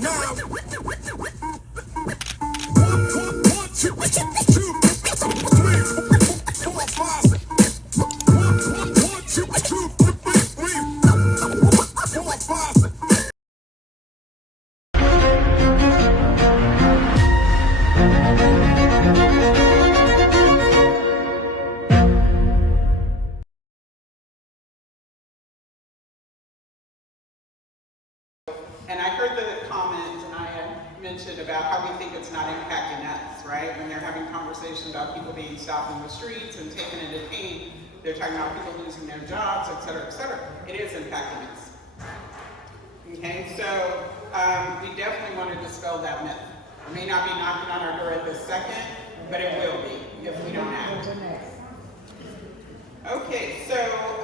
Now, one, two, 3, 4, 5. One, two, 3, 4, 5. And I heard the comment I had mentioned about how we think it's not impacting us, right? When they're having conversations about people being stopped in the streets and taken and detained, they're talking about people losing their jobs, et cetera, et cetera. It is impacting us. Okay, so we definitely want to dispel that myth. It may not be knocking on our door at this second, but it will be if we don't act. Okay, so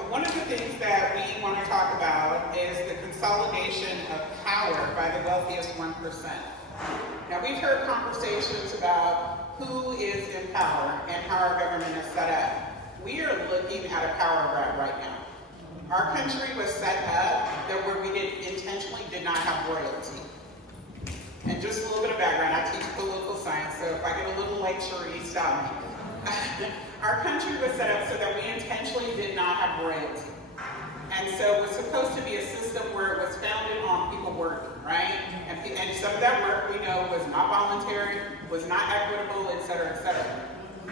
one of the things that we want to talk about is the consolidation of power by the wealthiest 1%. Now, we've heard conversations about who is in power and how our government is set up. We are looking at a power grab right now. Our country was set up that where we intentionally did not have royalty. And just a little bit of background, I teach political science, so if I get a little late, Cherie, stop me. Our country was set up so that we intentionally did not have royalty. And so it was supposed to be a system where it was founded on people working, right? And some of that work we know was not voluntary, was not equitable, et cetera, et cetera.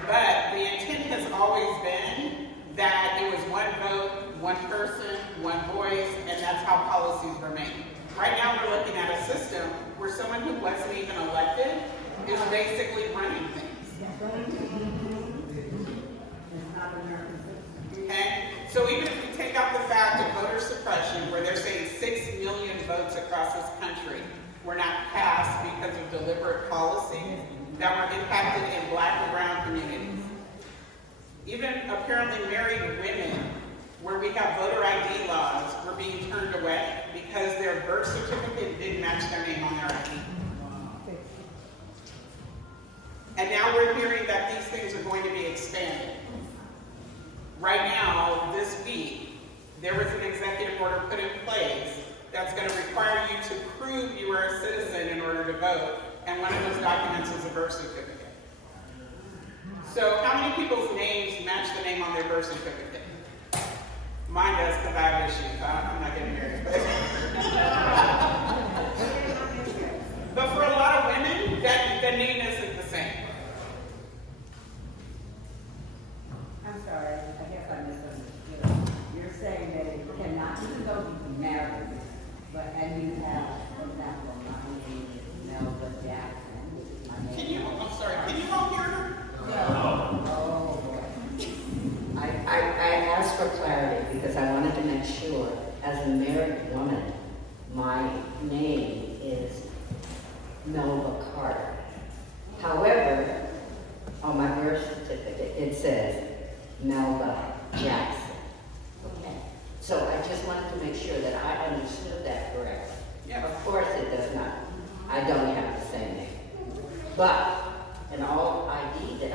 But the intent has always been that it was one vote, one person, one voice, and that's how policies were made. Right now we're looking at a system where someone who wasn't even elected is basically running things. Okay? So even if we take out the fact of voter suppression, where they're saying 6 million votes across this country were not passed because of deliberate policies that were impacted in Black and brown communities. Even apparently married women, where we have voter ID laws, were being turned away because their birth certificate didn't match their name on their ID. And now we're hearing that these things are going to be expanded. Right now, this week, there was an executive order put in place that's going to require you to prove you are a citizen in order to vote, and one of those documents is a birth certificate. So how many people's names match the name on their birth certificate? Mine does, because I have issues. I'm not getting married. But for a lot of women, the name isn't the same. I'm sorry, I guess I misunderstood. You're saying that it cannot, even though you can marry, and you have, for example, my name is Melba Jackson, which is my name. Can you all hear her? No. Oh, boy. I asked for clarity because I wanted to make sure, as a married woman, my name is Melba Carter. However, on my birth certificate, it says Melba Jackson. Okay. So I just wanted to make sure that I understood that correctly. Yeah. Of course it does not. I don't have the same name. But in all ID that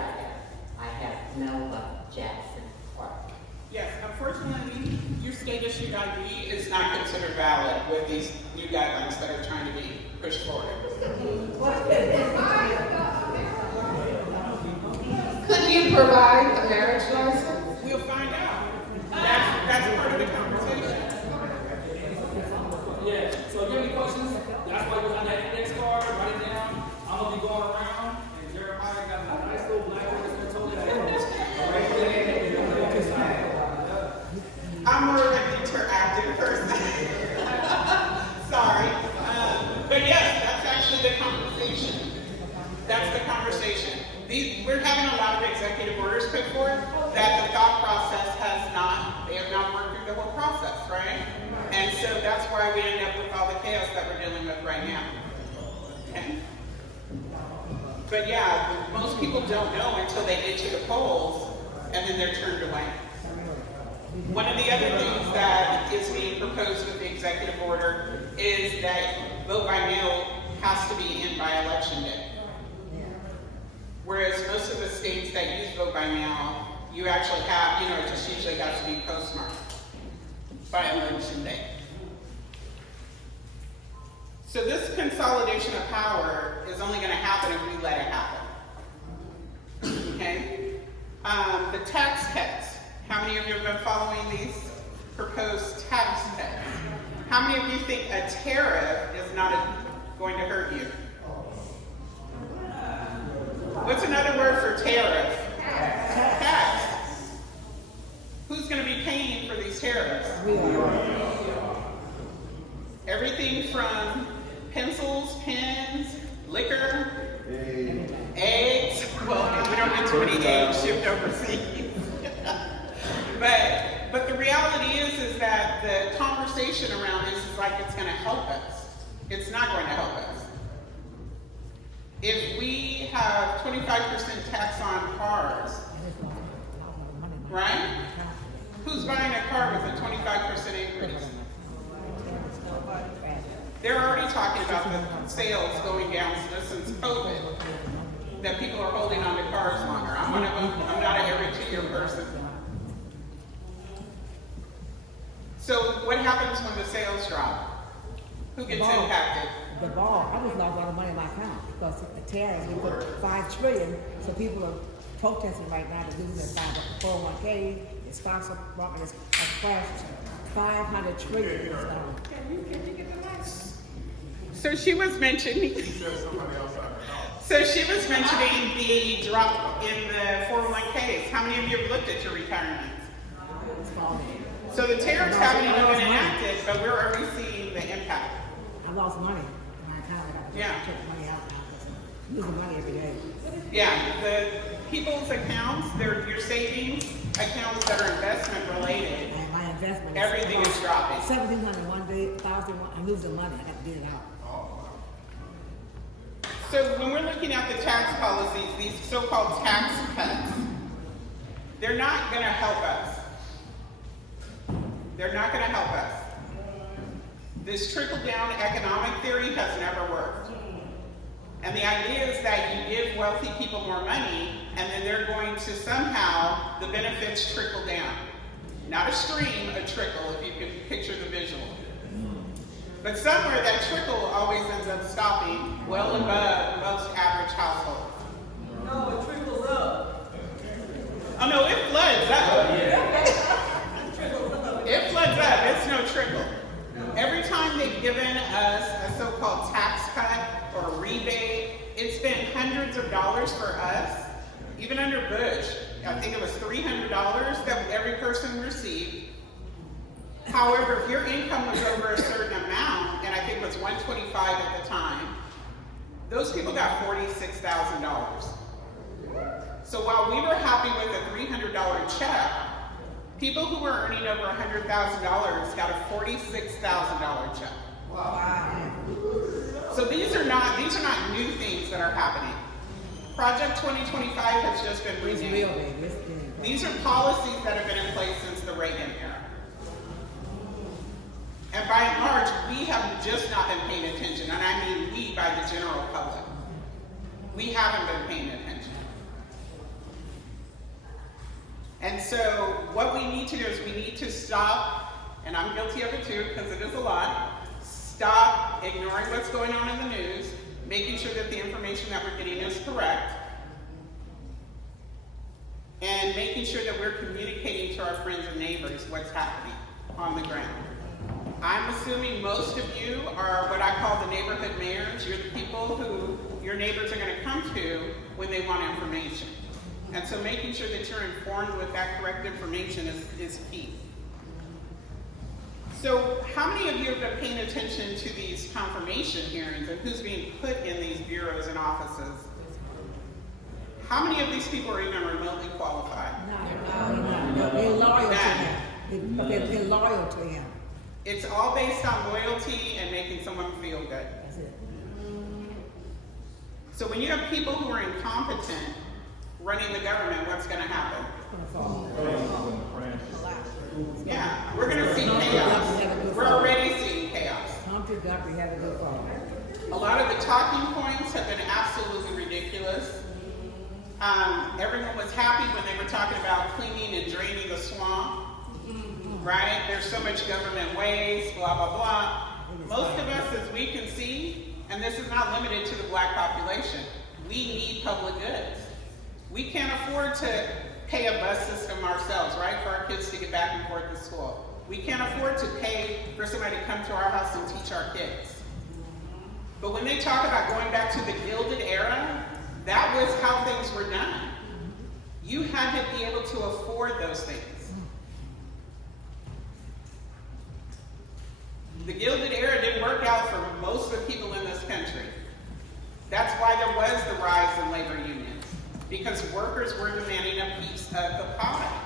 I have Melba Jackson Clark. Yes, unfortunately, your state-issued ID is not considered valid with these new guidelines that are trying to be pushed forward. Could you provide a marriage license? We'll find out. That's part of the conversation. Yeah, so if you have any questions, that's why we're on that index card, write it down. I'm going to be going around, and Jeremiah got a nice little black one that's totally I'm more of an interactive person. Sorry. But yes, that's actually the conversation. That's the conversation. We're having a lot of executive orders put forth that the thought process they have not worked through the whole process, right? And so that's why we end up with all the chaos that we're dealing with right now. Okay? But yeah, most people don't know until they get to the polls, and then they're turned away. One of the other things that is being proposed with the executive order is that vote by mail has to be in by election day. Whereas most of the states that use vote by mail, you actually have, it just usually has to be postmarked by election day. So this consolidation of power is only going to happen if we let it happen. Okay? The tax cuts. How many of you have been following these proposed tax cuts? How many of you think a tariff is not going to hurt you? What's another word for tariff? Tax. Who's going to be paying for these tariffs? Everything from pencils, pens, liquor, eggs. Well, we don't get too many eggs shipped overseas. But the reality is that the conversation around this is like it's going to help us. It's not going to help us. If we have 25% tax on cars, right? Who's buying a car with a 25% increase? They're already talking about the sales going down since COVID, that people are holding on to cars longer. I'm one of them. I'm not an every 2-year person. So what happens when the sales drop? Who gets impacted? The ball, I just lost a lot of money in my account because the tariffs, we put $5 trillion, so people are protesting right now, they're losing their 401k, the stocks market has crashed, 500 trillion is gone. So she was mentioning. So she was mentioning the drop in the 401ks. How many of you have looked at your retirement? So the tariffs haven't even been enacted, but we're already seeing the impact. I lost money in my account. I got to take money out now. I'm losing money every day. Yeah, the people's accounts, your savings accounts that are investment related, And my investment, everything is dropping. 1,700 one day, 1,000 I'm losing money. I got to get it out. So when we're looking at the tax policies, these so-called tax cuts, they're not going to help us. They're not going to help us. This trickle-down economic theory has never worked. And the idea is that you give wealthy people more money, and then they're going to somehow, the benefits trickle down. Not a stream, a trickle, if you can picture the visual. But somewhere that trickle always ends up stopping well above most average households. No, it trickles up. Oh no, it floods up. It floods up, it's no trickle. Every time they've given us a so-called tax cut or rebate, it's been hundreds of dollars for us. Even under Bush, I think it was $300 that every person received. However, if your income was over a certain amount, and I think it was $125 at the time, those people got $46,000. So while we were happy with a $300 check, people who were earning over $100,000 got a $46,000 check. Wow. So these are not new things that are happening. Project 2025 has just been It's renewed. real big. It's big. These are policies that have been in place since the Reagan era. And by and large, we have just not been paying attention. And I mean we by the general public. We haven't been paying attention. And so what we need to do is we need to stop, and I'm guilty of it too because it is a lot, stop ignoring what's going on in the news, making sure that the information that we're getting is correct, and making sure that we're communicating to our friends and neighbors what's happening on the ground. I'm assuming most of you are what I call the neighborhood mayors. You're the people who your neighbors are going to come to when they want information. And so making sure that you're informed with that correct information is key. So how many of you have been paying attention to these confirmation hearings and who's being put in these bureaus and offices? How many of these people are even remotely qualified? No. They're loyal to him. They're loyal to him. It's all based on loyalty and making someone feel good. That's it. So when you have people who are incompetent running the government, what's going to happen? It's gonna fall. Yeah, we're going to see chaos. We're already seeing chaos. Humpty Dumpty had a good fall. A lot of the talking points have been absolutely ridiculous. Everyone was happy when they were talking about cleaning and draining the swamp, right? There's so much government waste, blah, blah, blah. Most of us, as we can see, and this is not limited to the black population, we need public goods. We can't afford to pay a bus system ourselves, right, for our kids to get back and forth to school. We can't afford to pay for somebody to come to our house and teach our kids. But when they talk about going back to the Gilded Era, that was how things were done. You had to be able to afford those things. The Gilded Era didn't work out for most of the people in this country. That's why there was the rise in labor unions, because workers were demanding a piece of the pie.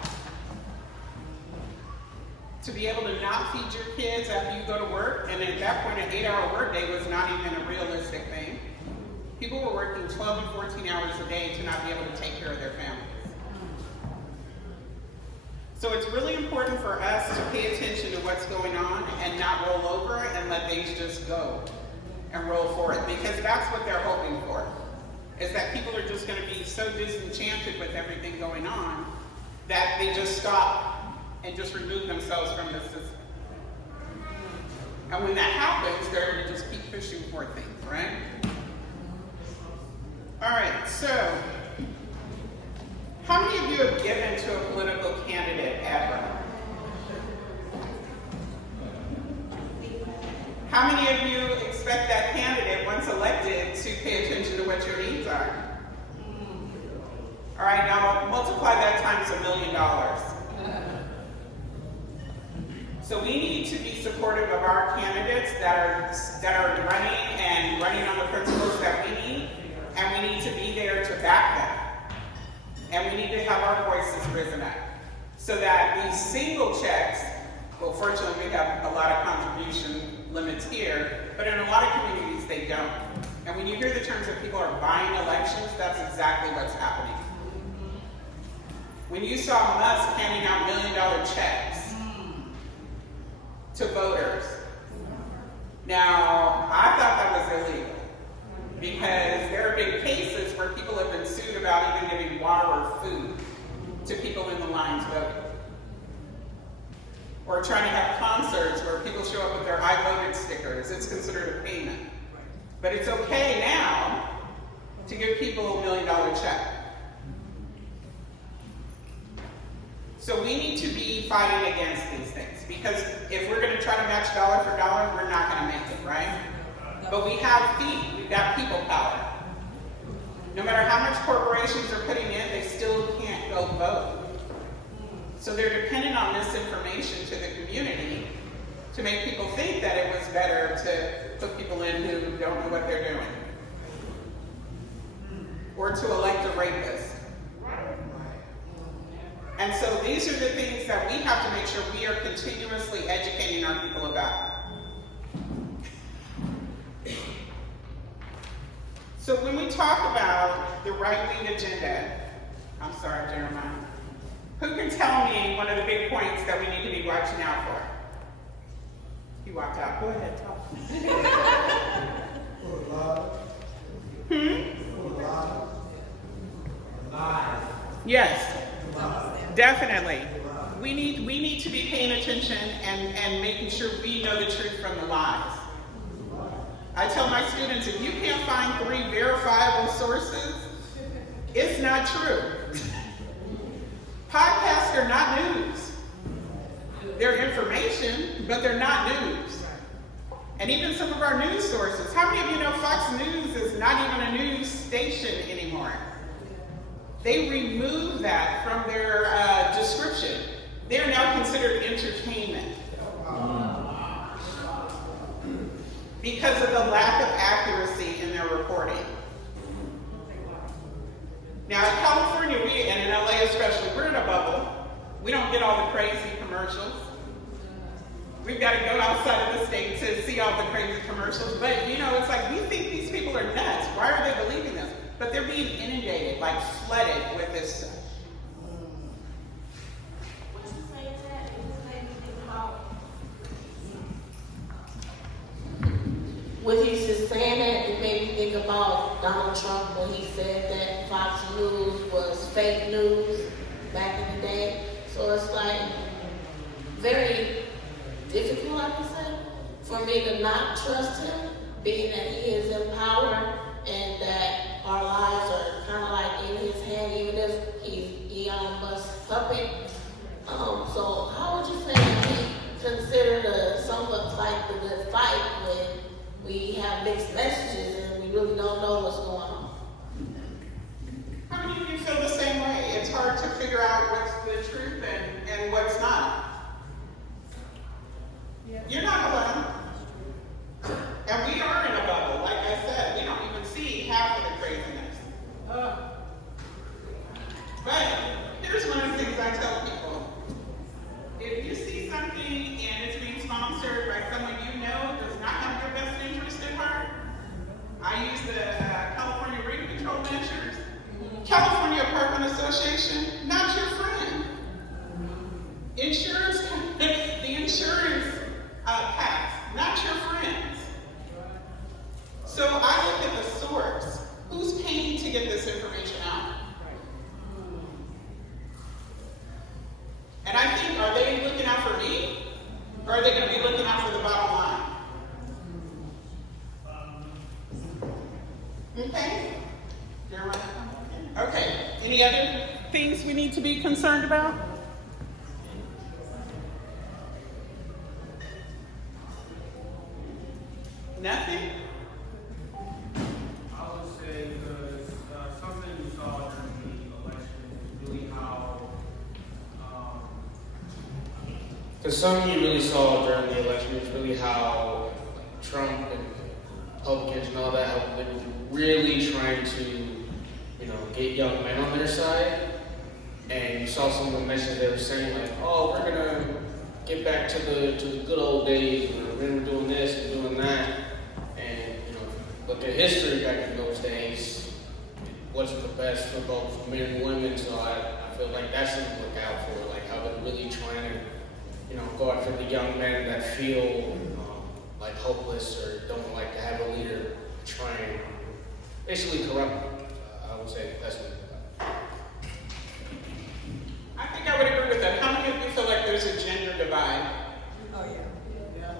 To be able to not feed your kids after you go to work, and at that point an 8-hour workday was not even a realistic thing. People were working 12 and 14 hours a day to not be able to take care of their families. So it's really important for us to pay attention to what's going on and not roll over and let things just go and roll forward, because that's what they're hoping for, is that people are just going to be so disenchanted with everything going on that they just stop and just remove themselves from the system. And when that happens, they're going to just keep pushing for things, right? All right, so how many of you have given to a political candidate ever? How many of you expect that candidate, once elected, to pay attention to what your needs are? All right, now multiply that times $1 million. So we need to be supportive of our candidates that are running on the principles that we need, and we need to be there to back them. And we need to have our voices risen up, so that these single checks, well, fortunately we have a lot of contribution limits here, but in a lot of communities they don't. And when you hear the terms that people are buying elections, that's exactly what's happening. When you saw Musk handing out $1 million checks to voters, now I thought that was illegal, because there have been cases where people have been sued about even giving water or food to people in the lines voting. Or trying to have concerts where people show up with their I voted stickers. It's considered a payment. But it's okay now to give people $1 million check. So we need to be fighting against these things, because if we're going to try to match dollar for dollar, we're not going to make it, right? But we have feet, we've got people power. No matter how much corporations are putting in, they still can't go vote. So they're dependent on this information to the community to make people think that it was better to put people in who don't know what they're doing. Or to elect a rapist. And so these are the things that we have to make sure we are continuously educating our people about. So when we talk about the right-wing agenda, I'm sorry, Jeremiah, who can tell me one of the big points that we need to be watching out for? He walked out. Go ahead, talk. Yes, definitely. We need to be paying attention and making sure we know the truth from the lies. I tell my students, if you can't find 3 verifiable sources, it's not true. Podcasts are not news. They're information, but they're not news. And even some of our news sources, how many of you know Fox News is not even a news station anymore? They removed that from their description. They're now considered entertainment. Because of the lack of accuracy in their reporting. Now in California, and in LA especially, we're in a bubble. We don't get all the crazy commercials. We've got to go outside of the state to see all the crazy commercials. But you know, it's like we think these people are nuts. Why are they believing this? But they're being inundated, like flooded with this stuff. When he's just saying that, it made me think about Donald Trump when he said that Fox News was fake news back in the day. So it's like very difficult, I would say, for me to not trust him, being that he is in power and that our lives are kind of like in his hand, even if he's Elon Musk's puppet. So how would you say that we consider the somewhat like the good fight when we have mixed messages and we really don't know what's going on? How many of you feel the same way? It's hard to figure out what's the truth and what's not. You're not alone. And we are in a bubble. Like I said, we don't even see half of the craziness. But here's one of the things I tell people. If you see something and it's being sponsored by someone you know does not have your best interest at heart, I use the California rate control measures. California Apartment Association, not your friend. Insurance, the insurance packs, not your friends. So I look at the source. Who's paying to get this information out? And I think, are they looking out for me? Or are they going to be looking out for the bottom line? Okay? You're right. Okay. Any other things we need to be concerned about? Nothing? I would say because something you saw during the election is really how. Because something you really saw during the election is really how Trump and Republicans and all that have been really trying to, get young men on their side. And you saw some of the messages they were saying, like, "Oh, we're gonna get back to the good old days. We're doing this and doing that." And look at history back in those days. It wasn't the best for both men and women. So I feel like that's something to look out for, like how they're really trying to, go after the young men that feel like hopeless or don't like to have a leader, try and basically corrupt. I would say that's what. I think I would agree with that. How many of you feel like there's a gender divide? Oh, yeah.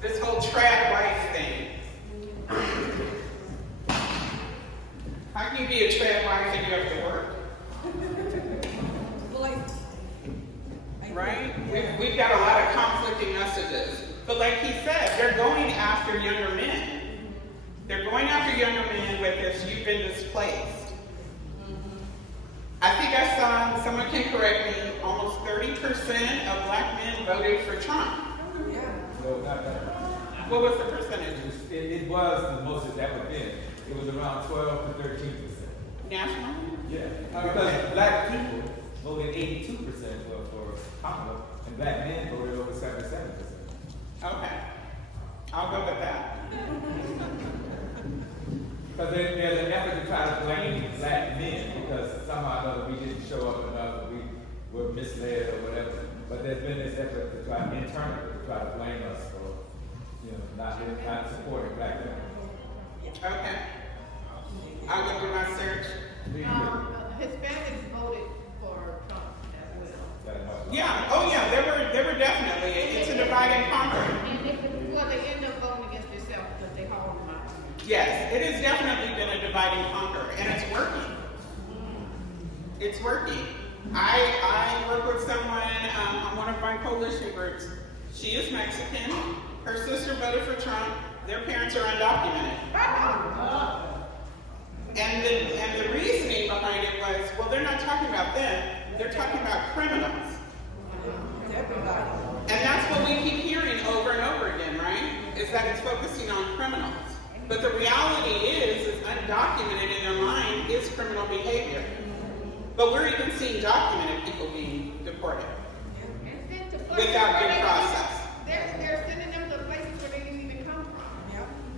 This whole trad wife thing. How can you be a trad wife and you have to work? Well, Right? We've got a lot of conflicting messages. But like he said, they're going after younger men. They're going after younger men with this, "you've been displaced." I think I saw, someone can correct me, almost 30% of black men voted for Trump. No, not that. What was the percentage? It was the most it's ever been. It was around 12 to 13%. National? Yeah. Because black people voted 82% for Kamala, and black men voted over 77%. Okay. I'll go with that. Because there's an effort to try to blame black men because somehow or another we didn't show up enough, we were misled or whatever. But there's been this effort to try internally to try to blame us for, not supporting black men. Okay. I'll go do my search. Hispanics voted for Trump as well. That much. Yeah. Oh yeah. There were definitely. It's a divide and conquer. Well, they end up voting against themselves because they hauled them out. Yes, it has definitely been a divide and conquer, and it's working. It's working. I work with someone on one of my coalition groups. She is Mexican. Her sister voted for Trump. Their parents are undocumented. And the reasoning behind it was, well, they're not talking about them. They're talking about criminals. And that's what we keep hearing over and over again, right? Is that it's focusing on criminals. But the reality is undocumented in their mind is criminal behavior. But we're even seeing documented people being deported without due process. They're sending them to places where they didn't even come from.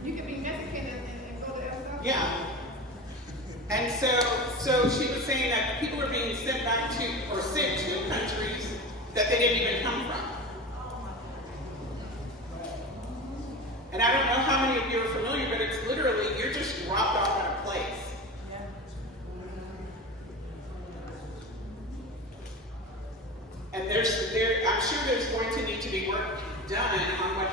You can be Mexican and go to El Salvador. Yeah. And so she was saying that people were being sent back to, or sent to countries that they didn't even come from. And I don't know how many of you are familiar, but it's literally, you're just dropped off at a place. And I'm sure there's going to need to be work done on what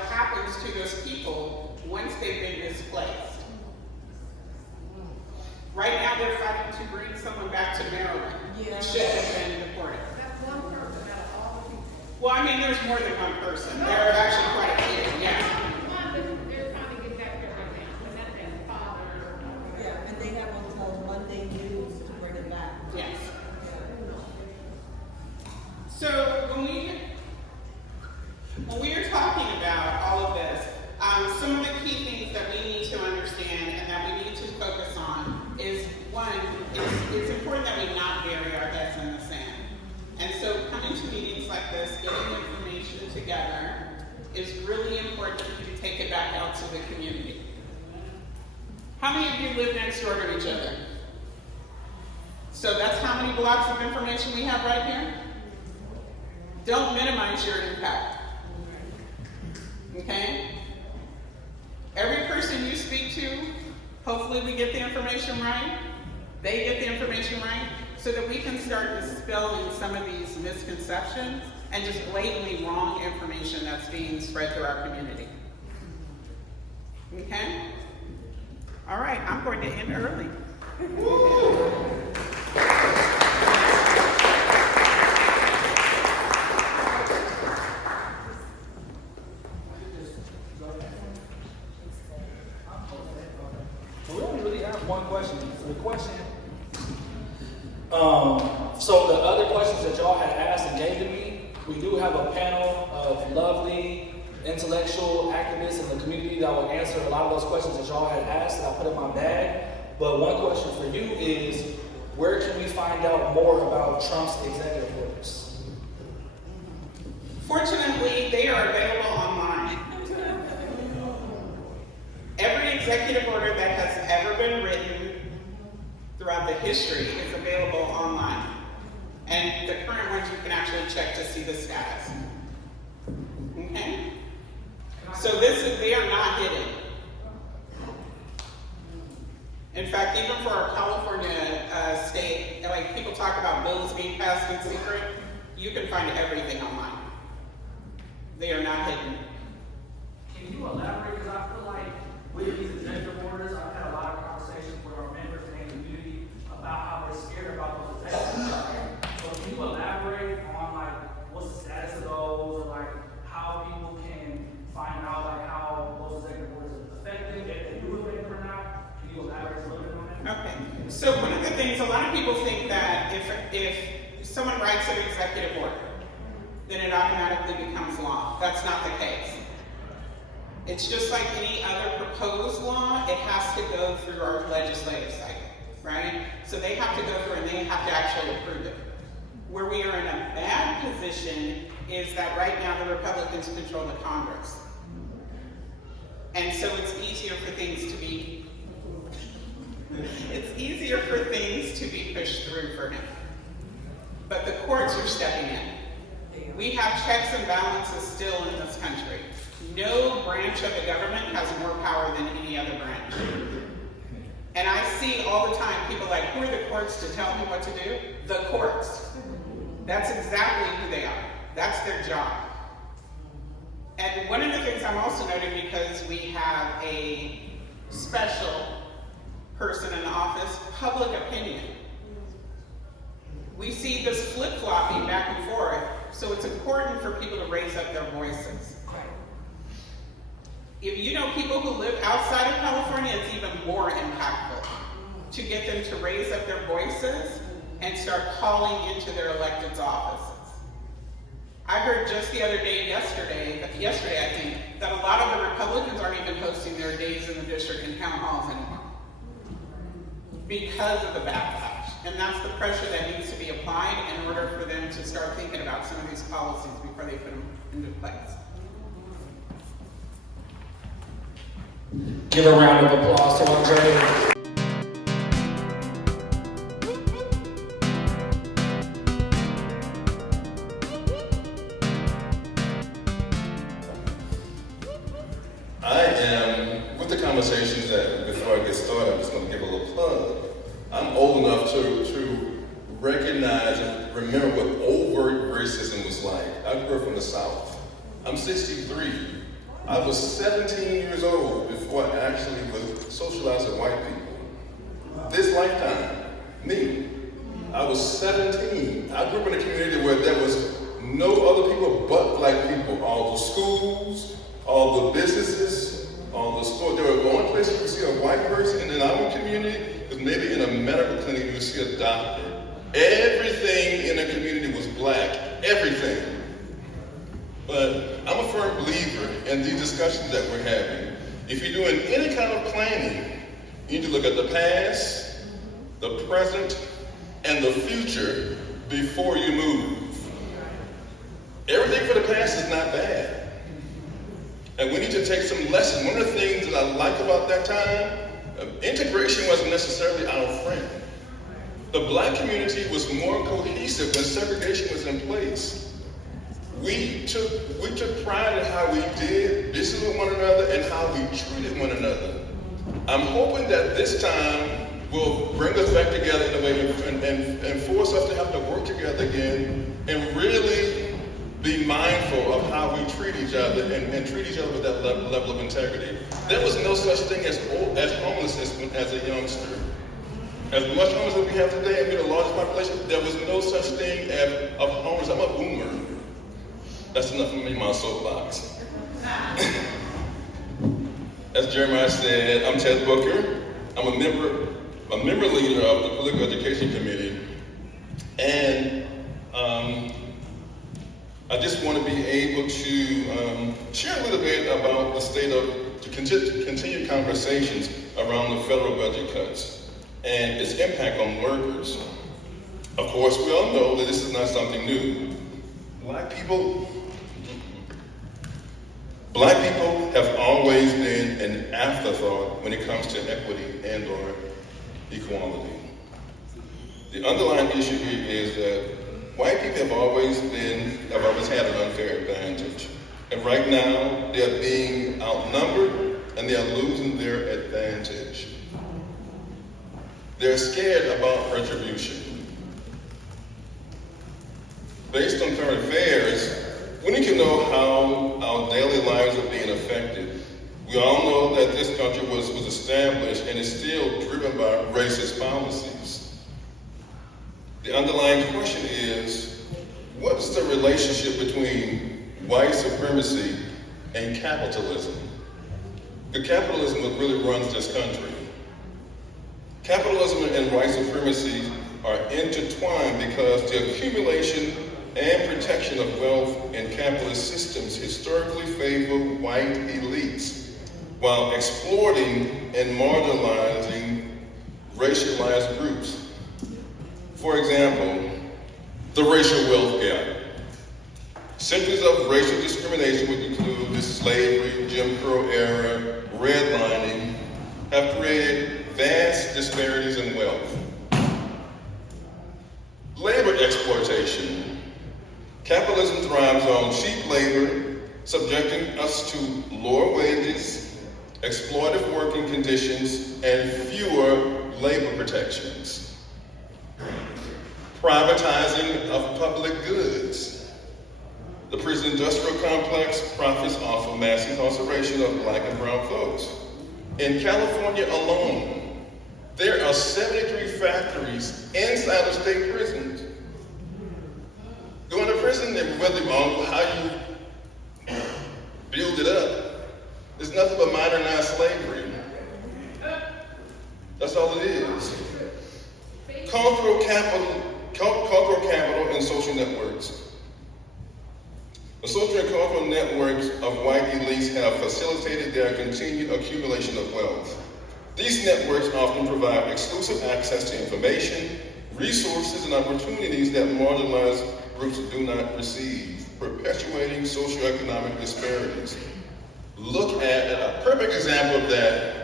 they're fighting to bring someone back to Maryland Yeah. who should have been deported. That's one person out of all the people. Well, I mean, there's more than one person. There are actually quite a few, yeah. One that they're trying to get back there right now, but that's their father. Yeah, and they have until Monday news to bring it back. Yes. So when we are talking about all of this, some of the key things that we need to understand and that we need to focus on is, one, it's important that we not bury our heads in the sand. And so coming to meetings like this, getting information together, is really important for you to take it back out to the community. How many of you live next door to each other? So that's how many blocks of information we have right here? Don't minimize your impact. Okay? Every person you speak to, hopefully we get the information right, they get the information right, so that we can start dispelling some of these misconceptions and just blatantly wrong information that's being spread through our community. Okay? All right, I'm going to end early. So we only really have one question. So the question, so the other questions that y'all had asked and gave to me, we do have a panel of lovely, intellectual activists in the community that will answer a lot of those questions that y'all had asked that I put in my bag. But one question for you is, where can we find out more about Trump's executive orders? Fortunately, they are available online. Every executive order that has ever been written throughout the history is available online. And the current ones you can actually check to see the status. Okay? So they are not hidden. In fact, even for our California state, like people talk about bills being passed in secret, you can find everything online. They are not hidden. Can you elaborate? Because I feel like with these executive orders, I've had a lot of conversations with our members in the community about how they're scared about those executive orders. So can you elaborate on like what's the status of those, or like how people can find out like how those executive orders are effective, if they do affect or not? Can you elaborate a little bit on that? Okay. So one of the things, a lot of people think that if someone writes an executive order, then it automatically becomes law. That's not the case. It's just like any other proposed law, it has to go through our legislative cycle, right? So they have to go through and they have to actually approve it. Where we are in a bad position is that right now the Republicans control the Congress. And so it's easier for things to be pushed through for him. But the courts are stepping in. We have checks and balances still in this country. No branch of the government has more power than any other branch. And I see all the time people like, who are the courts to tell me what to do? The courts. That's exactly who they are. That's their job. And one of the things I'm also noting, because we have a special person in office, public opinion. We see this flip-flopping back and forth, so it's important for people to raise up their voices. If you know people who live outside of California, it's even more impactful to get them to raise up their voices and start calling into their electeds' offices. I heard just the other day, yesterday I think, that a lot of the Republicans aren't even hosting their days in the district and town halls anymore because of the backlash. And that's the pressure that needs to be applied in order for them to start thinking about some of these policies before they put them into place. Give a round of applause to Andre. I am, with the conversations that, before I get started, I'm just going to give a little plug. I'm old enough to recognize and remember what overt racism was like. I grew up from the South. I'm 63. I was 17 years old before I actually was socialized with white people. This lifetime, was 17. I grew up in a community where there was no other people but black people. All the schools, all the businesses, all the stores. There were one place you could see a white person in our community was maybe in a medical clinic you would see a doctor. Everything in the community was black, everything. But I'm a firm believer in these discussions that we're having. If you're doing any kind of planning, you need to look at the past, the present, and the future before you move. Everything for the past is not bad. And we need to take some lessons. One of the things that I like about that time, integration wasn't necessarily our friend. The black community was more cohesive when segregation was in place. We took pride in how we did business with one another and how we treated one another. I'm hoping that this time will bring us back together in a way and force us to have to work together again and really be mindful of how we treat each other and treat each other with that level of integrity. There was no such thing as homelessness as a youngster. As much homeless as we have today, and we're the largest population, there was no such thing as homeless. I'm a boomer. That's enough for me, my soapbox. As Jeremiah said, I'm Ted Booker. I'm a member leader of the Political Education Committee. And I just want to be able to share a little bit about the state of, to continue conversations around the federal budget cuts and its impact on workers. Of course, we all know that this is not something new. Black people have always been an afterthought when it comes to equity and/or equality. The underlying issue here is that white people have always had an unfair advantage. And right now, they're being outnumbered and they're losing their advantage. They're scared about retribution. Based on current affairs, we need to know how our daily lives are being affected. We all know that this country was established and is still driven by racist policies. The underlying question is, what's the relationship between white supremacy and capitalism? The capitalism that really runs this country. Capitalism and white supremacy are intertwined because the accumulation and protection of wealth in capitalist systems historically favor white elites while exploiting and marginalizing racialized groups. For example, the racial wealth gap. Centuries of racial discrimination, which include the slavery, Jim Crow era, redlining, have created vast disparities in wealth. Labor exploitation. Capitalism thrives on cheap labor, subjecting us to lower wages, exploitive working conditions, and fewer labor protections. Privatizing of public goods. The prison industrial complex profits off of mass incarceration of black and brown folks. In California alone, there are 73 factories inside of state prisons. Going to prison, and whether on how you build it up, it's nothing but modernized slavery. That's all it is. Cultural capital and social networks. The social and cultural networks of white elites have facilitated their continued accumulation of wealth. These networks often provide exclusive access to information, resources, and opportunities that marginalized groups do not receive, perpetuating socioeconomic disparities. Look at a perfect example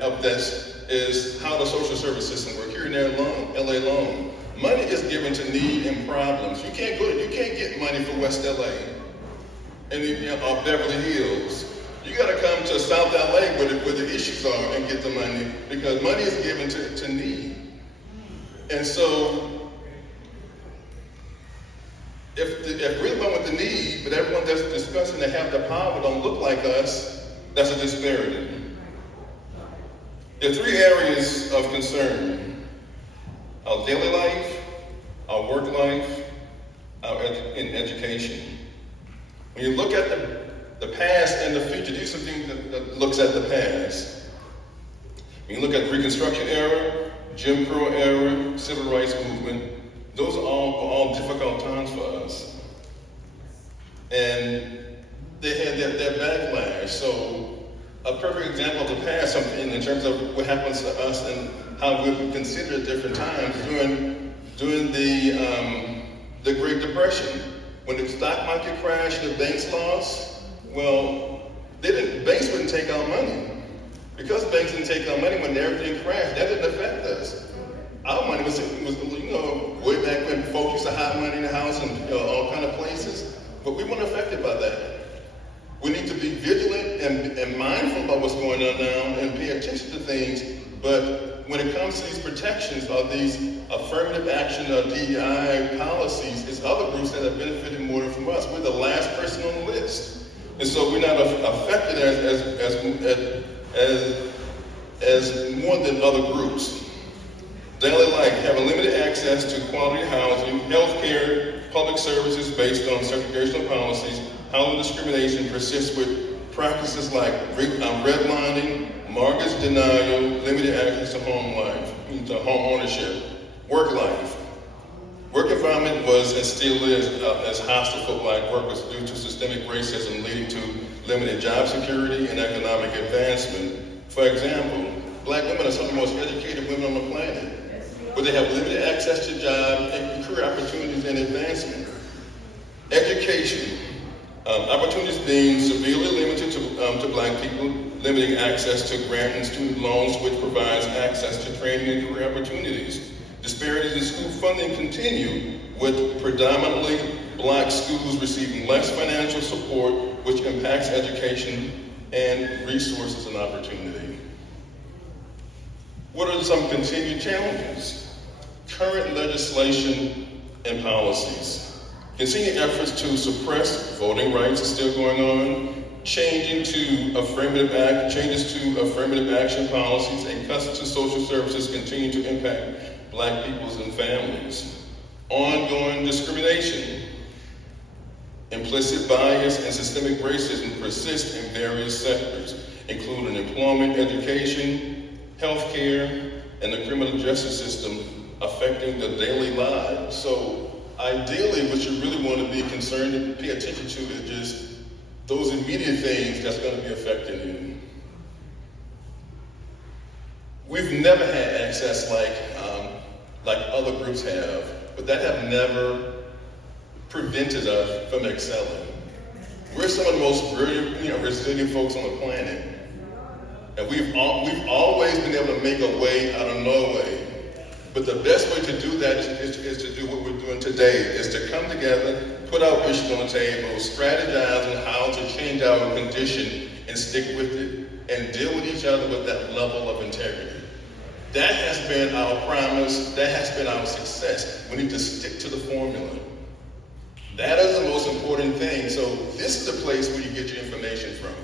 of this is how the social service system works here in LA alone. Money is given to need and problems. You can't get money for West LA and Beverly Hills. You got to come to South LA where the issues are and get the money, because money is given to need. And so, if we're the one with the need, but everyone that's discussing and have the power don't look like us, that's a disparity. There are three areas of concern: our daily life, our work life, in education. When you look at the past and the future, these are things that looks at the past. When you look at Reconstruction era, Jim Crow era, Civil Rights Movement, those are all difficult times for us. And they had that backlash. So a perfect example of the past, in terms of what happens to us and how we consider at different times during the Great Depression. When the stock market crashed and the banks lost, well, banks wouldn't take our money. Because banks didn't take our money when everything crashed, that didn't affect us. Our money was way back when folks used to hide money in the house and all kind of places, but we weren't affected by that. We need to be vigilant and mindful about what's going on now and pay attention to things, but when it comes to these protections or these affirmative action or DEI policies, it's other groups that have benefited more than from us. We're the last person on the list. And so we're not affected as more than other groups. Daily life, having limited access to quality housing, health care, public services based on segregational policies, housing discrimination persists with practices like redlining, mortgage denial, limited access to home ownership, work life. Work environment was and still is as hostile for Black workers due to systemic racism leading to limited job security and economic advancement. For example, Black women are some of the most educated women on the planet, but they have limited access to jobs and career opportunities and advancement. Education, opportunities being severely limited to Black people, limiting access to grant and student loans, which provides access to training and career opportunities. Disparities in school funding continue, with predominantly Black schools receiving less financial support, which impacts education and resources and opportunity. What are some continued challenges? Current legislation and policies. Continued efforts to suppress voting rights are still going on. Changes to affirmative action policies and cuts to social services continue to impact Black peoples and families. Ongoing discrimination, implicit bias, and systemic racism persist in various sectors, including employment, education, healthcare, and the criminal justice system, affecting the daily lives. So ideally, what you really want to be concerned and pay attention to is just those immediate things that's going to be affecting you. We've never had access like other groups have, but that have never prevented us from excelling. We're some of the most brilliant, resilient folks on the planet, and we've always been able to make a way out of no way. But the best way to do that is to do what we're doing today, is to come together, put our issues on the table, strategize on how to change our condition and stick with it, and deal with each other with that level of integrity. That has been our promise, that has been our success. We need to stick to the formula. That is the most important thing. So this is the place where you get your information from.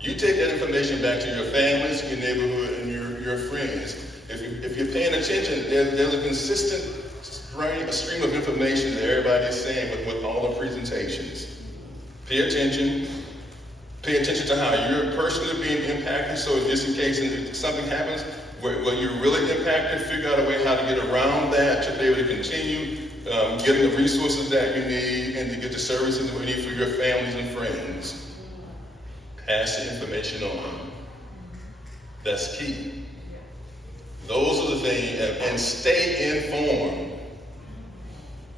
You take that information back to your families, your neighborhood, and your friends. If you're paying attention, there's a consistent stream of information that everybody is saying with all the presentations. Pay attention to how you're personally being impacted, so just in case something happens where you're really impacted, figure out a way how to get around that to be able to continue getting the resources that you need and to get the services that you need for your families and friends. Pass the information on. That's key. Those are the things, and stay informed.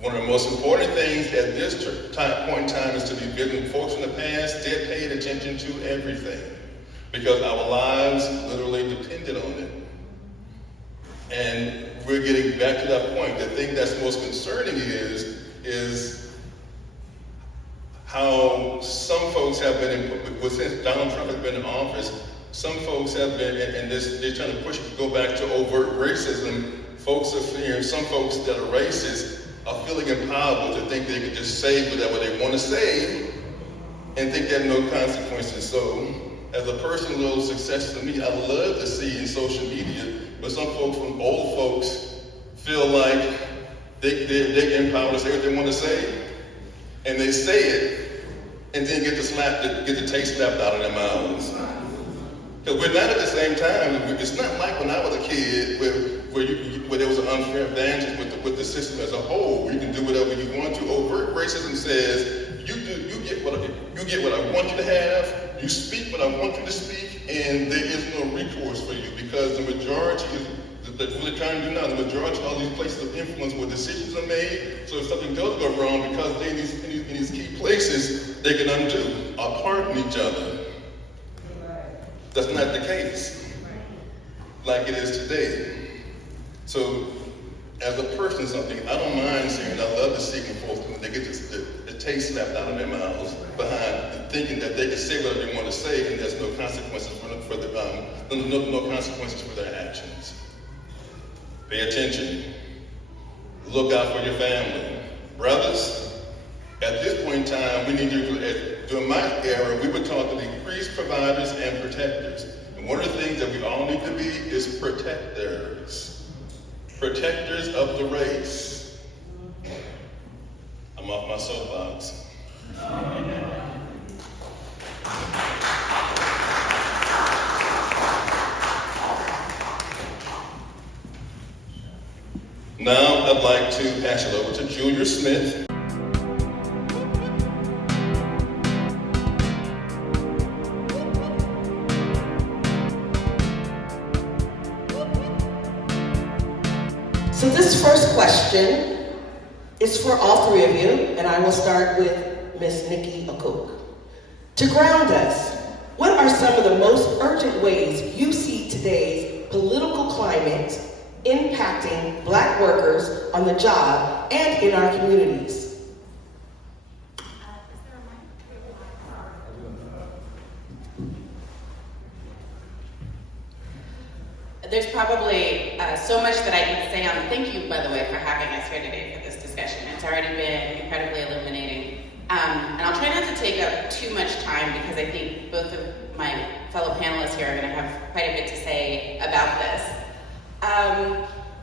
One of the most important things at this point in time is to be vigilant. Folks in the past, they paid attention to everything because our lives literally depended on it. And we're getting back to that point. The thing that's most concerning is how some folks have been, since Donald Trump has been in office, some folks have been, and they're trying to go back to overt racism. Some folks that are racist are feeling empowered to think they can just say whatever they want to say and think there are no consequences. So, as a personal little success to me, I love to see in social media, but some folks, from old folks, feel like they're empowered to say what they want to say, and they say it, and then get the taste slapped out of their mouths. Because we're not at the same time. It's not like when I was a kid where there was an unfair advantage with the system as a whole, where you can do whatever you want to. Overt racism says you get what I want you to have, you speak what I want you to speak, and there is no recourse for you, because the majority is that's what they're trying to do now. The majority of all these places of influence where decisions are made, so if something does go wrong, because they're in these key places, they can undo or pardon each other. That's not the case, like it is today. So, as a person, something I don't mind seeing. I love to see when folks when they get the taste slapped out of their mouths behind thinking that they can say whatever they want to say, and there's no consequences no consequences for their actions. Pay attention. Look out for your family, brothers. At this point in time, we need to. During my era, we were taught to be priest, providers, and protectors. And one of the things that we all need to be is protectors. Protectors of the race. I'm off my soapbox. Now I'd like to pass it over to Junior Smith. So this first question is for all three of you, and I will start with Ms. Nikki Akuk. To ground us, what are some of the most urgent ways you see today's political climate impacting Black workers on the job and in our communities? There's probably so much that I can say on. Thank you, by the way, for having us here today for this discussion. It's already been incredibly illuminating. And I'll try not to take up too much time because I think both of my fellow panelists here are going to have quite a bit to say about this.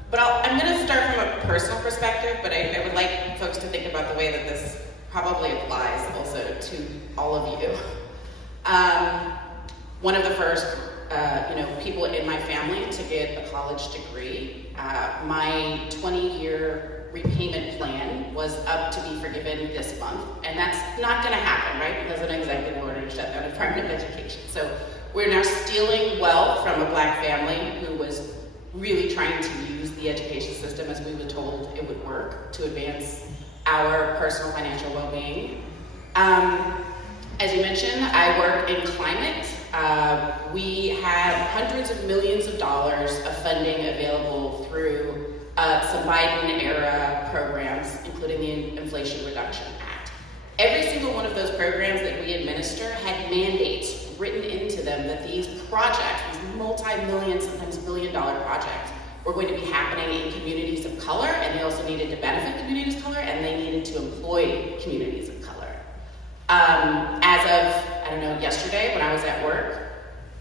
But I'm going to start from a personal perspective, but I would like folks to think about the way that this probably applies also to all of you. One of the first people in my family to get a college degree. My 20-year repayment plan was up to be forgiven this month, and that's not going to happen, right? Because of an executive order to shut down the Department of Education. So we're now stealing wealth from a Black family who was really trying to use the education system as we were told it would work to advance our personal financial well-being. As you mentioned, I work in climate. We had hundreds of millions of dollars of funding available through some Biden-era programs, including the Inflation Reduction Act. Every single one of those programs that we administer had mandates written into them that these projects, these multi-million, sometimes billion-dollar projects, were going to be happening in communities of color, and they also needed to benefit communities of color, and they needed to employ communities of color. As of, yesterday when I was at work,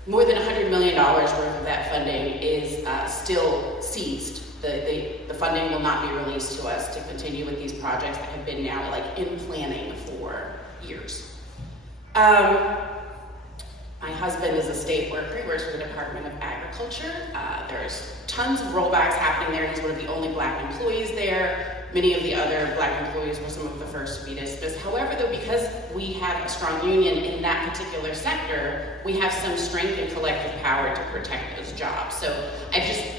more than $100 million worth of that funding is still seized. The funding will not be released to us to continue with these projects that have been now in planning for years. My husband is a state worker. He works for the Department of Agriculture. There's tons of rollbacks happening there. He's one of the only Black employees there. Many of the other Black employees were some of the first to be dismissed. However, though, because we have a strong union in that particular sector, we have some strength and collective power to protect those jobs. So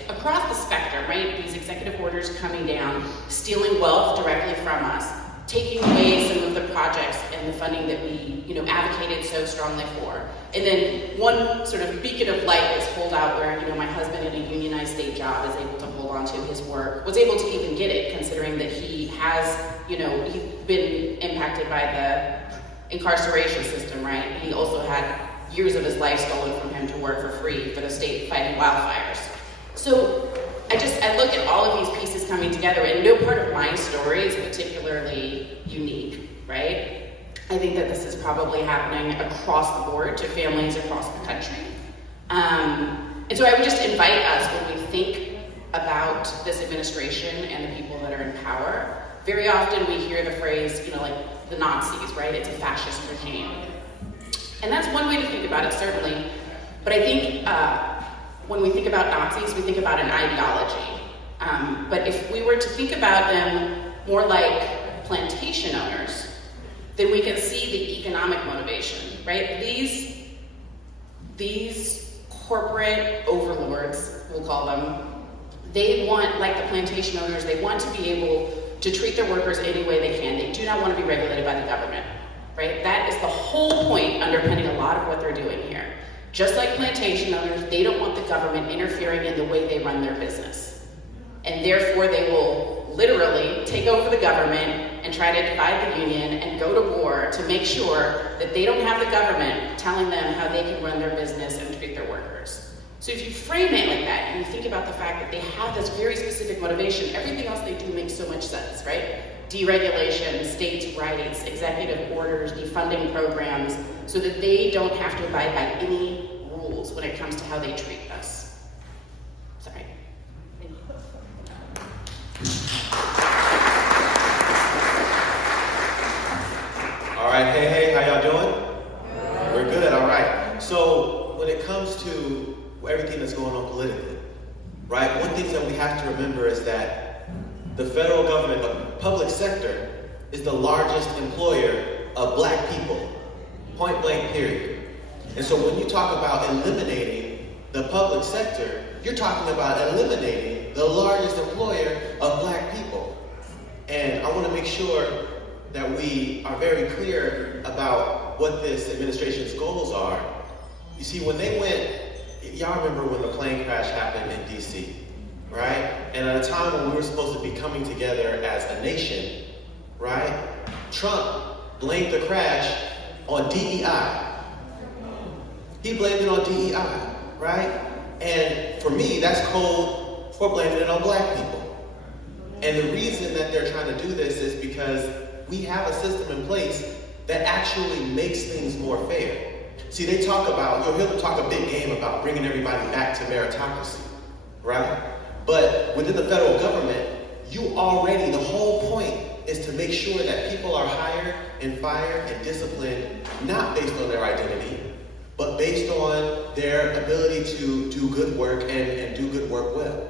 across the spectrum, right, these executive orders coming down, stealing wealth directly from us, taking away some of the projects and the funding that we, advocated so strongly for. And then one sort of beacon of light was pulled out where, my husband in a unionized state job is able to hold on to his work, was able to even get it, considering that he has, he's been impacted by the incarceration system, right? He also had years of his life stolen from him to work for free for the state fighting wildfires. So I look at all of these pieces coming together, and no part of my story is particularly unique, right? I think that this is probably happening across the board to families across the country. And so I would just invite us, when we think about this administration and the people that are in power, very often we hear the phrase, like the Nazis, right? It's a fascist regime. And that's one way to think about it, certainly. But I think when we think about Nazis, we think about an ideology. But if we were to think about them more like plantation owners, then we can see the economic motivation, right? These corporate overlords, we'll call them, they want, like the plantation owners, they want to be able to treat their workers any way they can. They do not want to be regulated by the government, right? That is the whole point underpinning a lot of what they're doing here. Just like plantation owners, they don't want the government interfering in the way they run their business. And therefore, they will literally take over the government and try to divide the union and go to war to make sure that they don't have the government telling them how they can run their business and treat their workers. So if you frame it like that, and you think about the fact that they have this very specific motivation, everything else they do makes so much sense, right? Deregulation, states' rights, executive orders, defunding programs, so that they don't have to abide by any rules when it comes to how they treat us. Sorry. All right, hey, how y'all doing? We're good, all right. So when it comes to everything that's going on politically, right? One thing that we have to remember is that the federal government, the public sector, is the largest employer of black people, point blank period. And so when you talk about eliminating the public sector, you're talking about eliminating the largest employer of black people. And I want to make sure that we are very clear about what this administration's goals are. You see, when they went, y'all remember when the plane crash happened in DC, right? And at a time when we were supposed to be coming together as a nation, right? Trump blamed the crash on DEI. He blamed it on DEI, right? And for me, that's code for blaming it on black people. And the reason that they're trying to do this is because we have a system in place that actually makes things more fair. See, they talk about, you'll hear them talk a big game about bringing everybody back to meritocracy, right? But within the federal government, you already, the whole point is to make sure that people are hired and fired and disciplined, not based on their identity, but based on their ability to do good work and do good work well,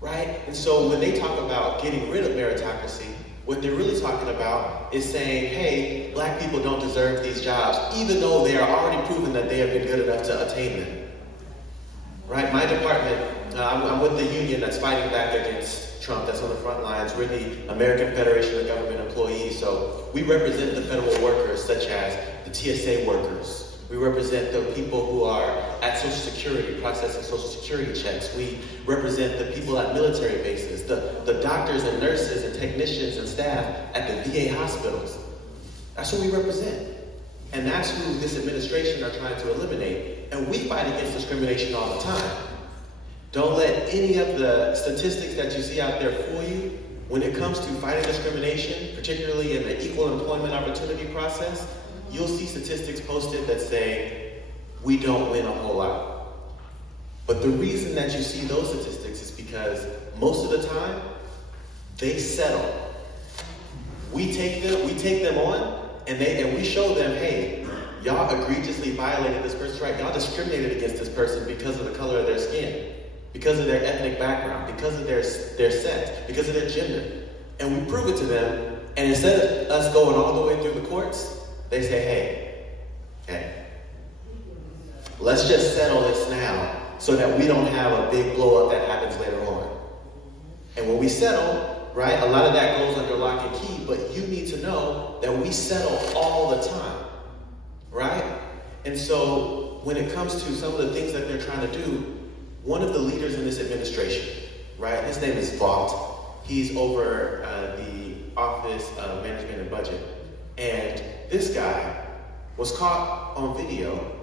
right? And so when they talk about getting rid of meritocracy, what they're really talking about is saying, hey, black people don't deserve these jobs, even though they are already proven that they have been good enough to attain them. Right? My department, I'm with the union that's fighting back against Trump, that's on the front lines. We're the American Federation of Government Employees, so we represent the federal workers, such as the TSA workers. We represent the people who are at Social Security, processing Social Security checks. We represent the people at military bases, the doctors and nurses and technicians and staff at the VA hospitals. That's who we represent. And that's who this administration are trying to eliminate. And we fight against discrimination all the time. Don't let any of the statistics that you see out there fool you. When it comes to fighting discrimination, particularly in the equal employment opportunity process, you'll see statistics posted that say, we don't win a whole lot. But the reason that you see those statistics is because most of the time, they settle. We take them on, and we show them, hey, y'all egregiously violated this person's right. Y'all discriminated against this person because of the color of their skin, because of their ethnic background, because of their sex, because of their gender. And we prove it to them, and instead of us going all the way through the courts, they say, hey, let's just settle this now so that we don't have a big blow up that happens later on. And when we settle, right, a lot of that goes under lock and key, but you need to know that we settle all the time, right? And so when it comes to some of the things that they're trying to do, one of the leaders in this administration, right, his name is Vaught. He's over the Office of Management and Budget. And this guy was caught on video,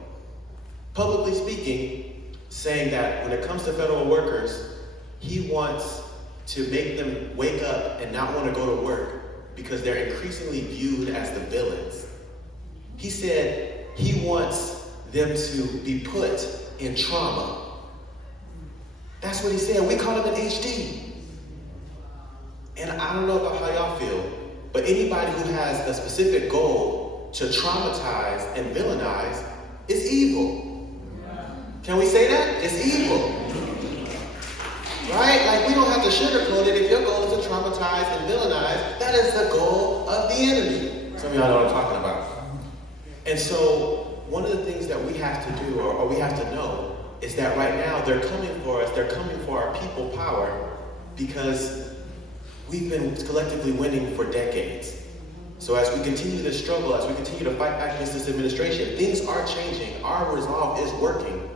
publicly speaking, saying that when it comes to federal workers, he wants to make them wake up and not want to go to work because they're increasingly viewed as the villains. He said he wants them to be put in trauma. That's what he said. We caught him in HD. And I don't know about how y'all feel, but anybody who has a specific goal to traumatize and villainize is evil. Can we say that? It's evil. Right? Like, we don't have to sugarcoat it. If your goal is to traumatize and villainize, that is the goal of the enemy. Some of y'all know what I'm talking about. And so, one of the things that we have to do, or we have to know, is that right now they're coming for us, they're coming for our people power, because we've been collectively winning for decades. So as we continue to struggle, as we continue to fight back against this administration, things are changing. Our resolve is working,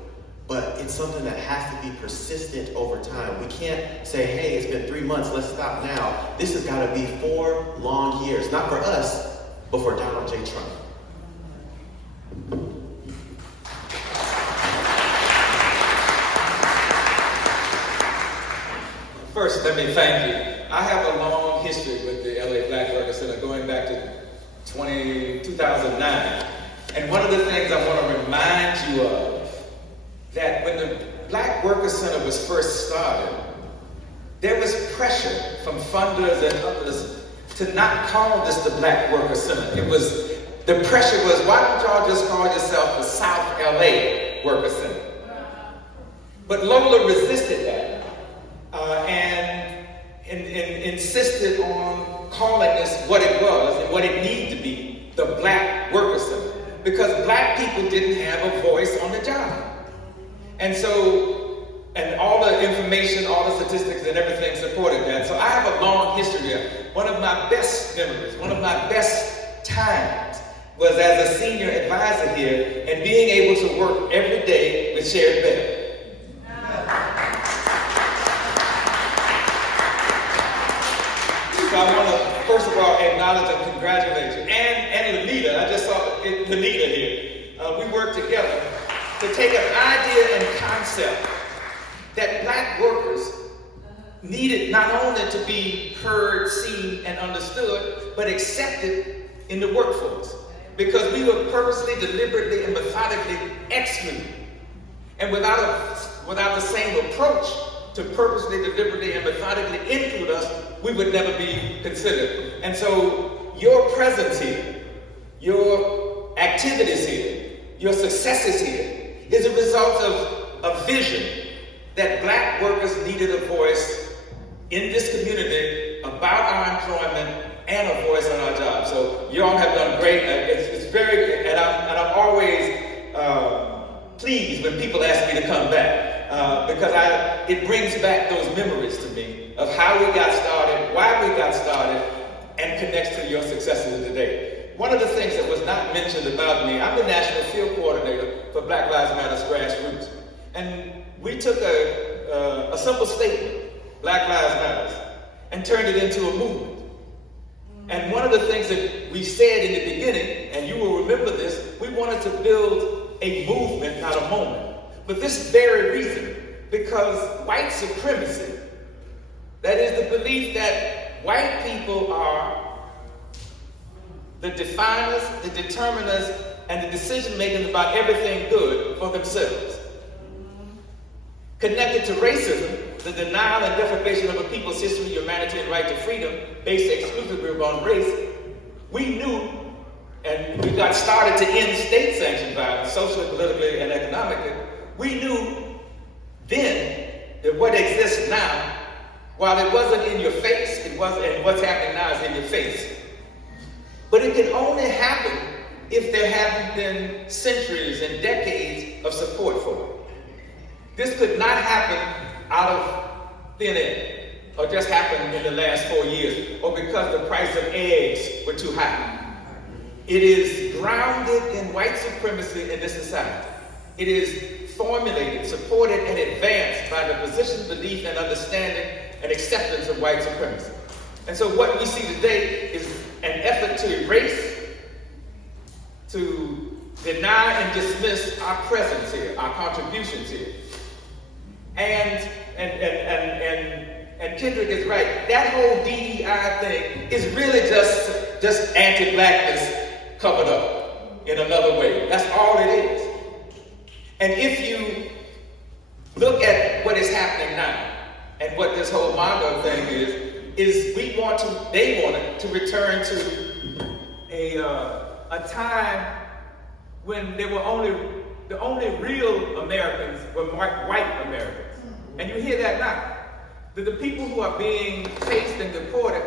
but it's something that has to be persistent over time. We can't say, hey, it's been 3 months, let's stop now. This has got to be 4 long years, not for us, but for Donald J. Trump. First, let me thank you. I have a long history with the LA Black Workers Center going back to 2009. And one of the things I want to remind you of, that when the Black Workers Center was first started, there was pressure from funders and others to not call this the Black Workers Center. The pressure was, why don't y'all just call yourself the South LA Workers Center? But Lola resisted that. And insisted on calling this what it was and what it needed to be, the Black Workers Center, because Black people didn't have a voice on the job. And so, and all the information, all the statistics and everything supported that. So I have a long history here. One of my best memories, one of my best times was as a senior advisor here and being able to work every day with Sherry Bell. So I want to, first of all, acknowledge and congratulate you. And Lanita, I just saw Lanita here. We worked together to take an idea and concept that Black workers needed not only to be heard, seen, and understood, but accepted in the workforce. Because we were purposely, deliberately, and methodically excluded. And without the same approach to purposely, deliberately, and methodically include us, we would never be considered. And so your presence here, your activities here, your successes here is a result of a vision that Black workers needed a voice in this community about our employment and a voice on our jobs. So you all have done great. It's very, and I'm always pleased when people ask me to come back. Because it brings back those memories to me of how we got started, why we got started, and connects to your successes of today. One of the things that was not mentioned about me, I'm the National Field Coordinator for Black Lives Matter Grassroots. And we took a simple statement, Black Lives Matter, and turned it into a movement. And one of the things that we said in the beginning, and you will remember this, we wanted to build a movement, not a moment. For this very reason, because white supremacy, that is the belief that white people are the definers, the determiners, and the decision makers about everything good for themselves. Connected to racism, the denial and deprivation of a people's history, humanity, and right to freedom based exclusively upon race, we knew, and we got started to end state-sanctioned violence, socially, politically, and economically. We knew then that what exists now, while it wasn't in your face, it was, and what's happening now is in your face. But it can only happen if there haven't been centuries and decades of support for it. This could not happen out of thin air, or just happen in the last 4 years, or because the price of eggs were too high. It is grounded in white supremacy in this society. It is formulated, supported, and advanced by the position, belief, and understanding and acceptance of white supremacy. And so what we see today is an effort to erase, to deny and dismiss our presence here, our contributions here. And Kendrick is right. That whole DEI thing is really just anti-blackness covered up in another way. That's all it is. And if you look at what is happening now, and what this whole MAGA thing is they want to return to a time when the only real Americans were white Americans. And you hear that now. The people who are being chased and deported,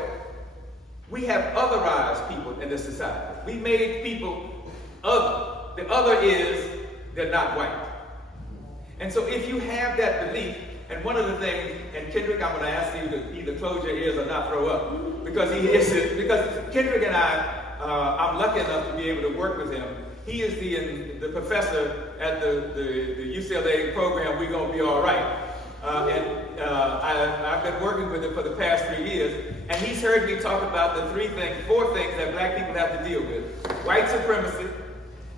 we have otherized people in this society. We made people other. The other is they're not white. And so if you have that belief, and one of the things, and Kendrick, I'm going to ask you to either close your ears or not throw up, because Kendrick and I'm lucky enough to be able to work with him. He is the professor at the UCLA program, We're Gonna Be All Right. I've been working with him for the past 3 years, and he's heard me talk about the four things that black people have to deal with: white supremacy,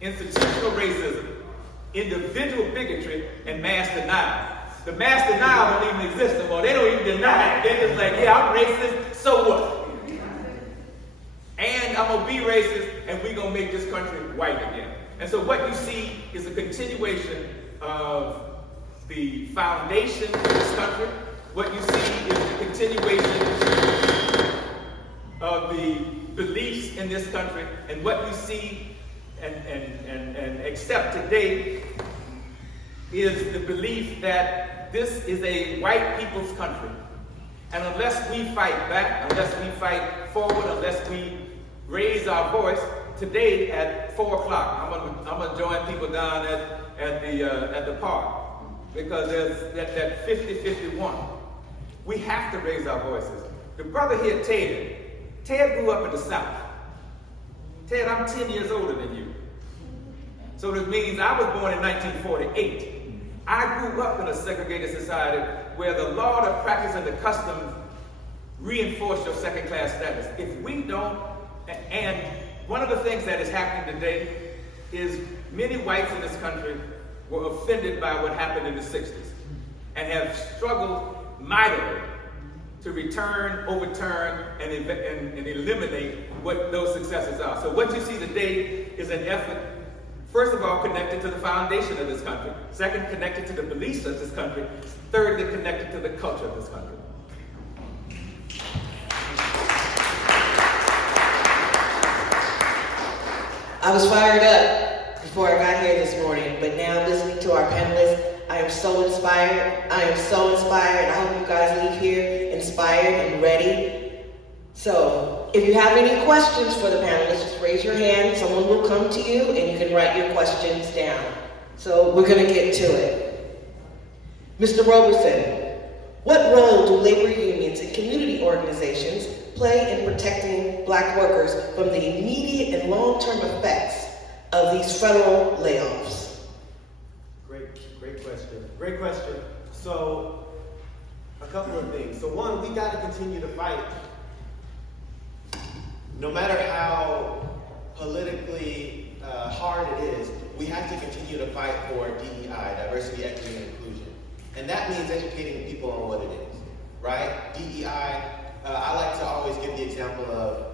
institutional racism, individual bigotry, and mass denial. The mass denial don't even exist anymore. They don't even deny it. They're just like, yeah, I'm racist, so what? And I'm gonna be racist, and we're gonna make this country white again. And so what you see is a continuation of the foundation of this country. What you see is the continuation of the beliefs in this country. And what you see and accept today is the belief that this is a white people's country. And unless we fight back, unless we fight forward, unless we raise our voice, today at 4 o'clock, I'm gonna join people down at the park, because there's that 50-51. We have to raise our voices. The brother here, Ted grew up in the South. Ted, I'm 10 years older than you. So this means I was born in 1948. I grew up in a segregated society where the law, the practice, and the customs reinforce your second-class status. If we don't, and one of the things that is happening today is many whites in this country were offended by what happened in the 60s and have struggled mightily to overturn, and eliminate what those successes are. So what you see today is an effort, first of all, connected to the foundation of this country. Second, connected to the beliefs of this country. Thirdly, connected to the culture of this country. I was fired up before I got here this morning, but now listening to our panelists, I am so inspired. I am so inspired. I hope you guys leave here inspired and ready. So, if you have any questions for the panelists, just raise your hand. Someone will come to you and you can write your questions down. So, we're going to get to it. Mr. Roberson, what role do labor unions and community organizations play in protecting black workers from the immediate and long-term effects of these federal layoffs? Great question. So, a couple of things. So one, we got to continue to fight. No matter how politically hard it is, we have to continue to fight for DEI, diversity, equity, and inclusion. And that means educating people on what it is, right? DEI, I like to always give the example of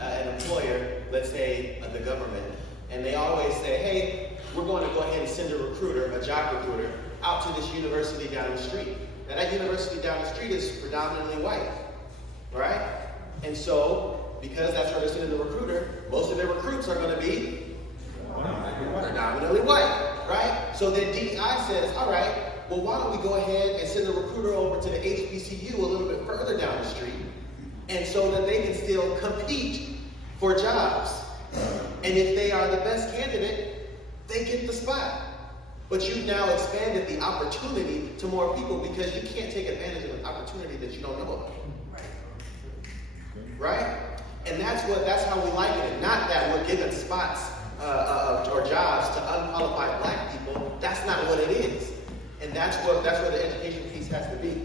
an employer, let's say the government, and they always say, hey, we're going to go ahead and send a recruiter, a job recruiter, out to this university down the street. Now that university down the street is predominantly white, right? And so, because that's where they're sending the recruiter, most of their recruits are going to be predominantly white, right? So then DEI says, all right, well, why don't we go ahead and send the recruiter over to the HBCU a little bit further down the street, and so that they can still compete for jobs. And if they are the best candidate, they get the spot. But you've now expanded the opportunity to more people, because you can't take advantage of an opportunity that you don't know about. Right? And that's how we like it. Not that we're giving spots or jobs to unqualified black people. That's not what it is. And that's where the education piece has to be.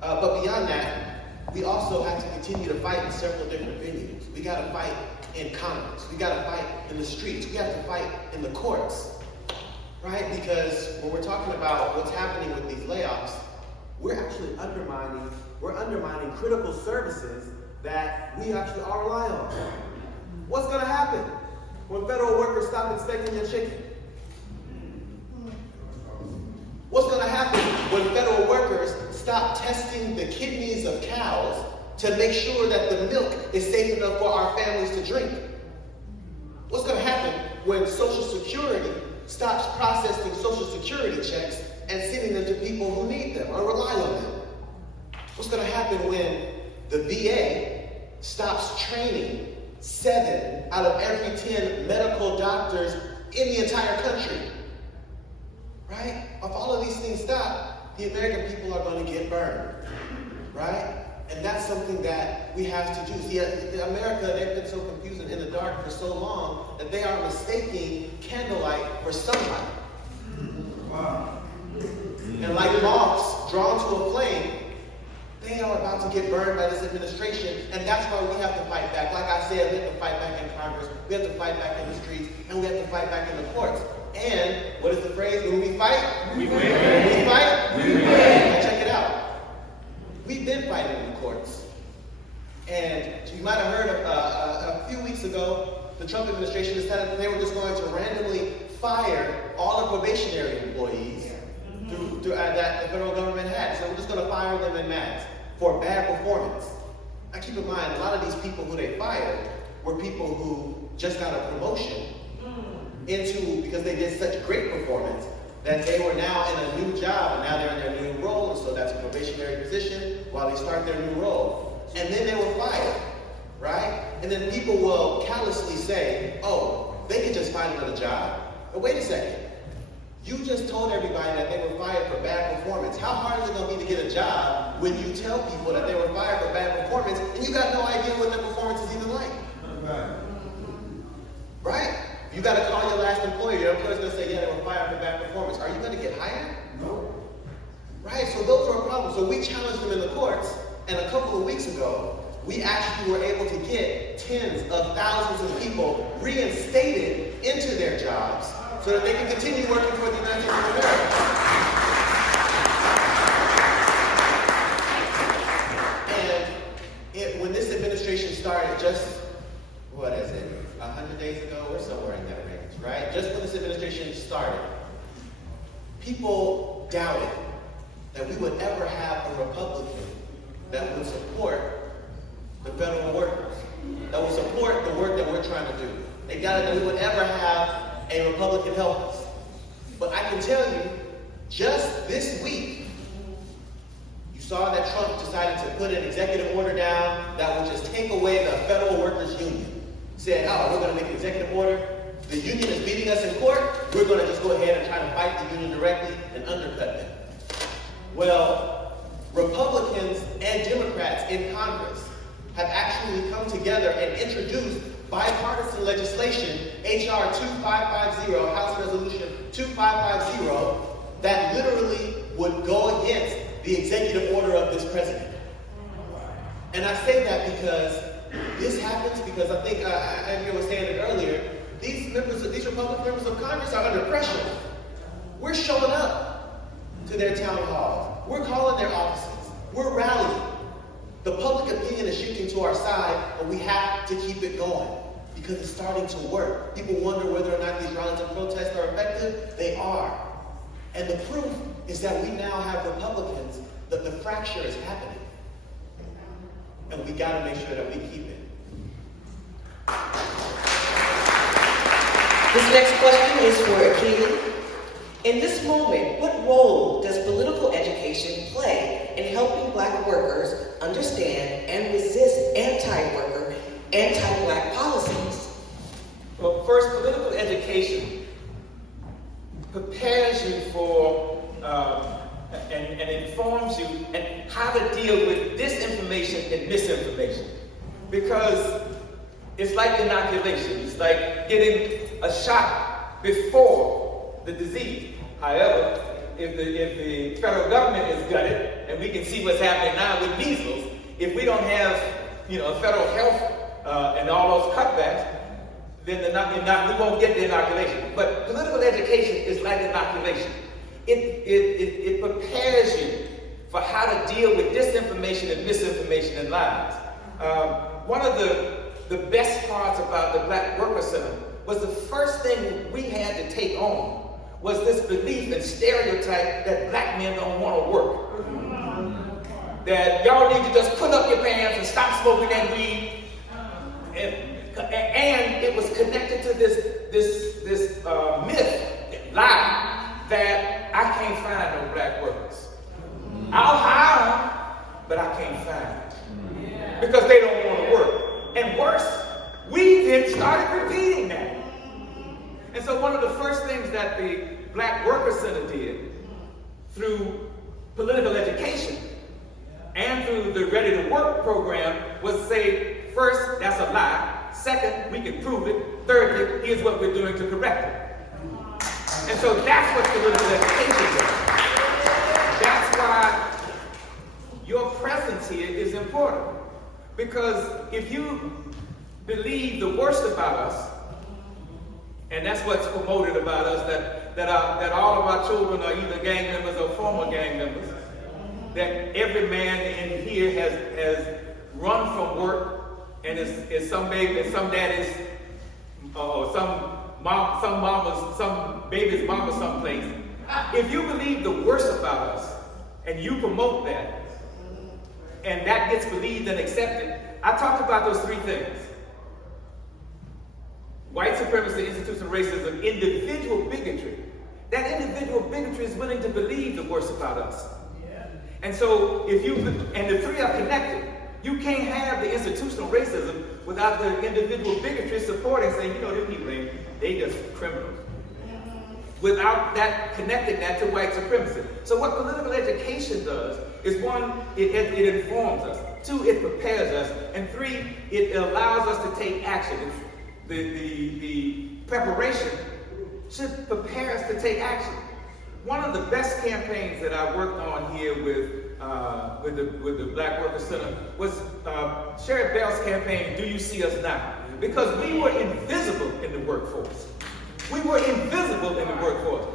But beyond that, we also have to continue to fight in several different venues. We got to fight in Congress. We got to fight in the streets. We have to fight in the courts. Right? Because when we're talking about what's happening with these layoffs, we're actually undermining critical services that we actually all rely on. What's going to happen when federal workers stop inspecting your chicken? What's going to happen when federal stop testing the kidneys of cows to make sure that the milk is safe enough for our families to drink? What's going to happen when Social Security stops processing Social Security checks and sending them to people who need them or rely on them? What's going to happen when the VA stops training 7 out of every 10 medical doctors in the entire country? Right? If all of these things stop, the American people are going to get burned. Right? And that's something that we have to do. See, America, they've been so confused and in the dark for so long that they are mistaking candlelight for sunlight. Wow. And like moths drawn to a flame, they are about to get burned by this administration, and that's why we have to fight back. Like I said, we have to fight back in Congress, we have to fight back in the streets, and we have to fight back in the courts. And what is the phrase? When we fight, we win. When we fight, we win. Now check it out. We've been fighting in the courts. And you might have heard a few weeks ago, the Trump administration decided that they were just going to randomly fire all the probationary employees that the federal government had. So we're just going to fire them en masse for bad performance. Now keep in mind, a lot of these people who they fired were people who just got a promotion because they did such great performance that they were now in a new job, and now they're in their new role, and so that's a probationary position while they start their new role. And then they were fired, right? And then people will callously say, oh, they could just find another job. But wait a second. You just told everybody that they were fired for bad performance. How hard is it going to be to get a job when you tell people that they were fired for bad performance and you got no idea what their performance is even like? Right? You got to call your last employer. Your employer's going to say, yeah, they were fired for bad performance. Are you going to get hired? No. Right? So those are a problem. So we challenged them in the courts, and a couple of weeks ago, we actually were able to get tens of thousands of people reinstated into their jobs so that they can continue working for the United States of America. And when this administration started just, 100 days ago or somewhere in that range, right? Just when this administration started, people doubted that we would ever have a Republican that would support the federal workers, that would support the work that we're trying to do. They doubted that we would ever have a Republican help us. But I can tell you, just this week, you saw that Trump decided to put an executive order down that would just take away the federal workers union. Said, oh, we're going to make an executive order. The union is beating us in court. We're going to just go ahead and try to fight the union directly and undercut them. Well, Republicans and Democrats in Congress have actually come together and introduced bipartisan legislation, H.R. 2550, House Resolution 2550, that literally would go against the executive order of this president. And I say that because this happens because I think Andrea was saying it earlier. These Republican members of Congress are under pressure. We're showing up to their town halls. We're calling their offices. We're rallying. The public opinion is shifting to our side, but we have to keep it going because it's starting to work. People wonder whether or not these rallies and protests are effective. They are. And the proof is that we now have Republicans, that the fracture is happening. And we got to make sure that we keep it. This next question is for Akili. In this moment, what role does political education play in helping Black workers understand and resist anti-worker, anti-Black policies? Well, first, political education prepares you for and informs you and how to deal with disinformation and misinformation. Because it's like inoculation. It's like getting a shot before the disease. However, if the federal government is gutted, and we can see what's happening now with measles, if we don't have, federal health and all those cutbacks, then we won't get the inoculation. But political education is like inoculation. It prepares you for how to deal with disinformation and misinformation in lies. One of the best parts about the Black Worker Center was the first thing we had to take on was this belief and stereotype that Black men don't want to work. that y'all need to just put up your pants and stop smoking that weed. And it was connected to this myth, lie, that I can't find no black workers. I'll hire them, but I can't find them because they don't want to work. And worse, we then started repeating that. And so one of the first things that the Black Worker Center did through political education and through the Ready to Work program was say, first, that's a lie. Second, we can prove it. Thirdly, here's what we're doing to correct it. And so that's what political education does. That's why your presence here is important. Because if you believe the worst about us, and that's what's promoted about us, that all of our children are either gang members or former gang members, that every man in here has run from work and is some baby, and some daddy's, or some baby's mama someplace. If you believe the worst about us and you promote that, and that gets believed and accepted, I talked about those three things. White supremacy, institutional racism, individual bigotry. That individual bigotry is willing to believe the worst about us. And so and the three are connected. You can't have the institutional racism without the individual bigotry supporting, saying, you know, them people, they just criminals. Without that, connecting that to white supremacy. So what political education does is, one, it informs us. Two, it prepares us. And three, it allows us to take action. The preparation should prepare us to take action. One of the best campaigns that I worked on here with the Black Worker Center was Sherry Bell's campaign, Do You See Us Now? Because we were invisible in the workforce. We were invisible in the workforce.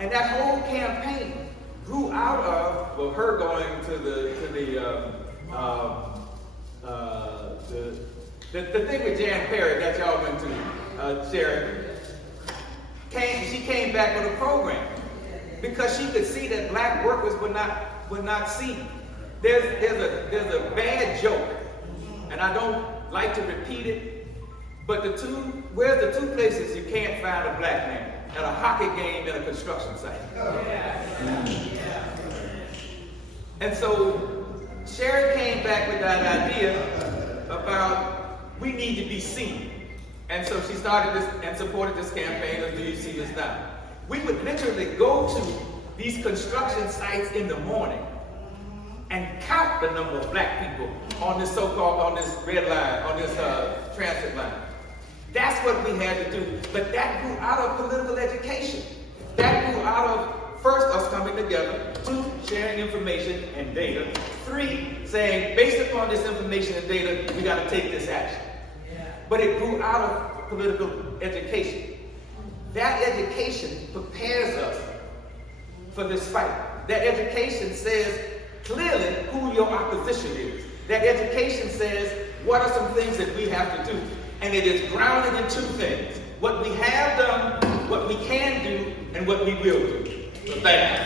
And that whole campaign grew out of, well, her going to the thing with Jan Perry that y'all went to, Sherry. She came back with a program because she could see that black workers were not seen. There's a bad joke, and I don't like to repeat it, but where's the two places you can't find a black man? At a hockey game and a construction site. And so Sherry came back with that idea about we need to be seen. And so she started this and supported this campaign of Do You See Us Now? We would literally go to these construction sites in the morning and count the number of black people on this red line, on this transit line. That's what we had to do. But that grew out of political education. That grew out of, first, us coming together. Two, sharing information and data. Three, saying, based upon this information and data, we got to take this action. But it grew out of political education. That education prepares us for this fight. That education says clearly who your opposition is. That education says what are some things that we have to do. And it is grounded in two things. What we have done, what we can do, and what we will do. So thank you.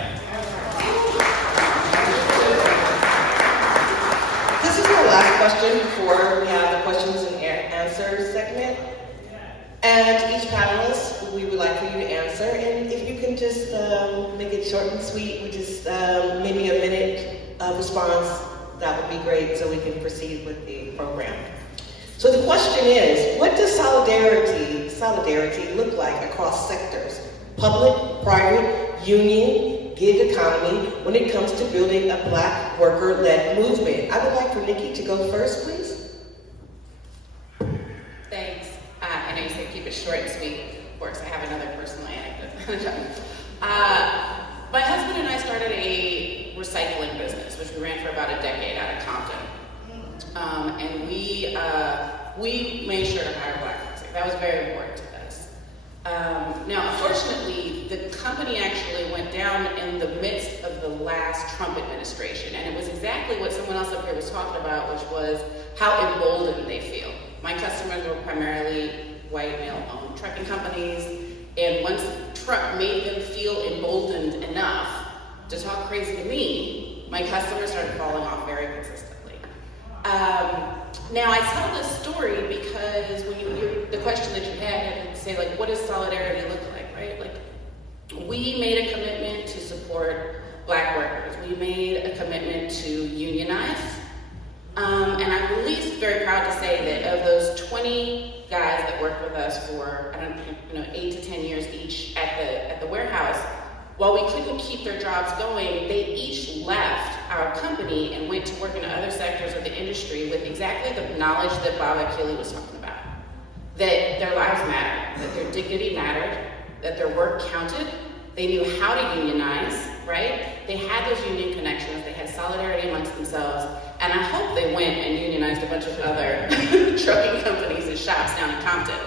This is our last question before we have the questions and answers segment. And each panelist, we would like for you to answer. And if you can just make it short and sweet, with just maybe a minute of response, that would be great so we can proceed with the program. So the question is, what does solidarity look like across sectors? Public, private, union, gig economy, when it comes to building a black worker-led movement? I would like for Nikki to go first, please. Thanks. I know you said keep it short and sweet. Of course, I have another personal anecdote. My husband and I started a recycling business, which we ran for about a decade out of Compton. And we made sure to hire black folks. That was very important to us. Now, unfortunately, the company actually went down in the midst of the last Trump administration, and it was exactly what someone else up here was talking about, which was how emboldened they feel. My customers were primarily white male-owned trucking companies, and once Trump made them feel emboldened enough to talk crazy to me, my customers started falling off very consistently. Now I tell this story because when the question that you had, and say like, what does solidarity look like, right? Like, we made a commitment to support Black workers. We made a commitment to unionize. And I'm at least very proud to say that of those 20 guys that worked with us for, 8 to 10 years each at the warehouse, while we couldn't keep their jobs going, they each left our company and went to work in other sectors of the industry with exactly the knowledge that Baba Akili was talking about. That their lives mattered, that their dignity mattered, that their work counted. They knew how to unionize, right? They had those union connections, they had solidarity amongst themselves, and I hope they went and unionized a bunch of other trucking companies and shops down in Compton.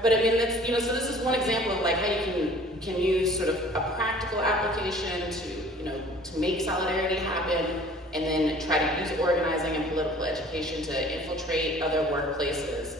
But I mean, that's, so this is one example of like how you can use sort of a practical application to make solidarity happen, and then try to use organizing and political education to infiltrate other workplaces.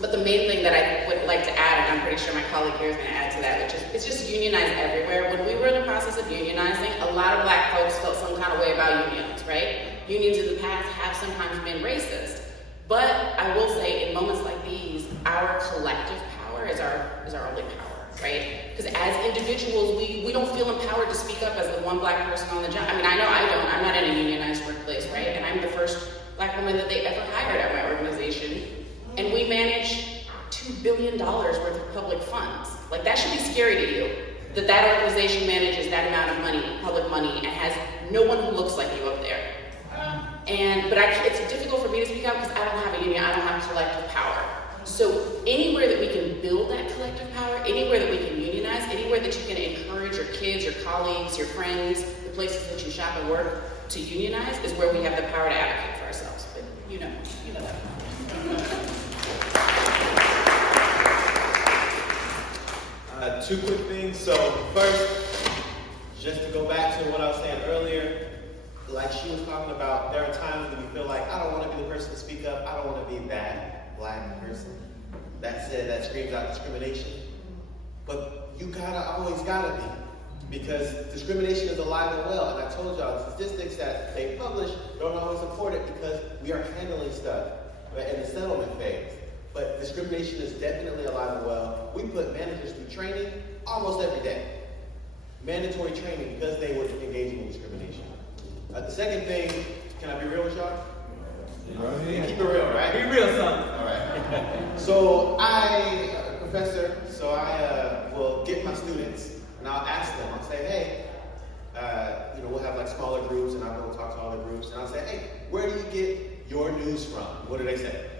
But the main thing that I would like to add, and I'm pretty sure my colleague here is going to add to that, which is it's just unionize everywhere. When we were in the process of unionizing, a lot of Black folks felt some kind of way about unions, right? Unions in the past have sometimes been racist. But I will say, in moments like these, our collective power is our only power, right? Because as individuals, we don't feel empowered to speak up as the one Black person on the job. I mean, I know I don't. I'm not in a unionized workplace, right? And I'm the first Black woman that they ever hired at my organization. And we manage $2 billion worth of public funds. Like, that should be scary to you, that organization manages that amount of money, public money, and has no one who looks like you up there. But it's difficult for me to speak out because I don't have a union, I don't have collective power. So anywhere that we can build that collective power, anywhere that we can unionize, anywhere that you can encourage your kids, your colleagues, your friends, the places that you shop and work to unionize is where we have the power to advocate for ourselves. But you know that. 2 quick things. So first, just to go back to what I was saying earlier, like she was talking about, there are times when you feel like, I don't want to be the person to speak up, I don't want to be that Black person that screams out discrimination. But you always gotta be, because discrimination is alive and well. And I told y'all, the statistics that they publish don't always support it because we are handling stuff in the settlement phase. But discrimination is definitely alive and well. We put managers through training almost every day. Mandatory training because they were engaging in discrimination. The second thing, can I be real with y'all? Keep it real, right? Be real, son. All right. So I will get my students and I'll ask them, I'll say, hey, we'll have like smaller groups and I'll go talk to all the groups and I'll say, hey, where do you get your news from? What do they say?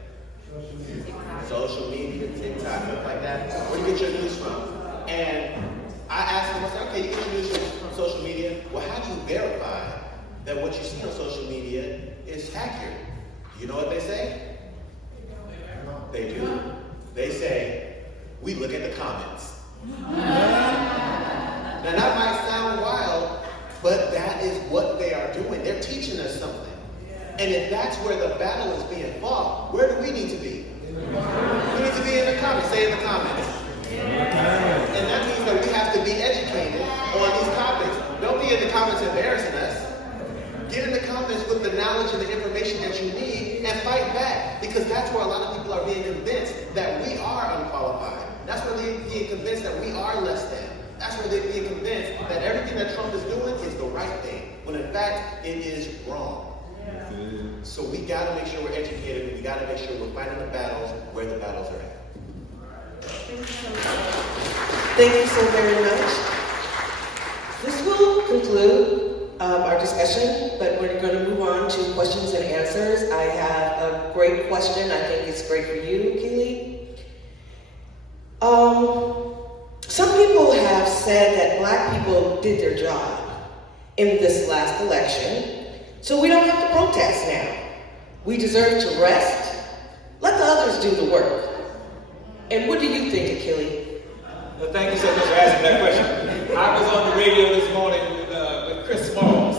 Social media, TikTok, stuff like that. Where do you get your news from? And I ask them, I say, okay, you get your news from social media. Well, how do you verify that what you see on social media is accurate? You know what they say? They do. They say, we look at the comments. Now that might sound wild, but that is what they are doing. They're teaching us something. And if that's where the battle is being fought, where do we need to be? We need to be in the comments. Say in the comments. And that means that we have to be educated on these topics. Don't be in the comments embarrassing us. Get in the comments with the knowledge and the information that you need and fight back. Because that's where a lot of people are being convinced that we are unqualified. That's where they're being convinced that we are less than. That's where they're being convinced that everything that Trump is doing is the right thing. When in fact, it is wrong. So we got to make sure we're educated, and we got to make sure we're fighting the battles where the battles are at. Thank you so very much. This will conclude our discussion, but we're going to move on to questions and answers. I have a great question. I think it's great for you, Keely. Some people have said that Black people did their job in this last election. So we don't have to protest now. We deserve to rest. Let the others do the work. And what do you think, Achille? Well, thank you so much for asking that question. I was on the radio this morning with Chris Smalls.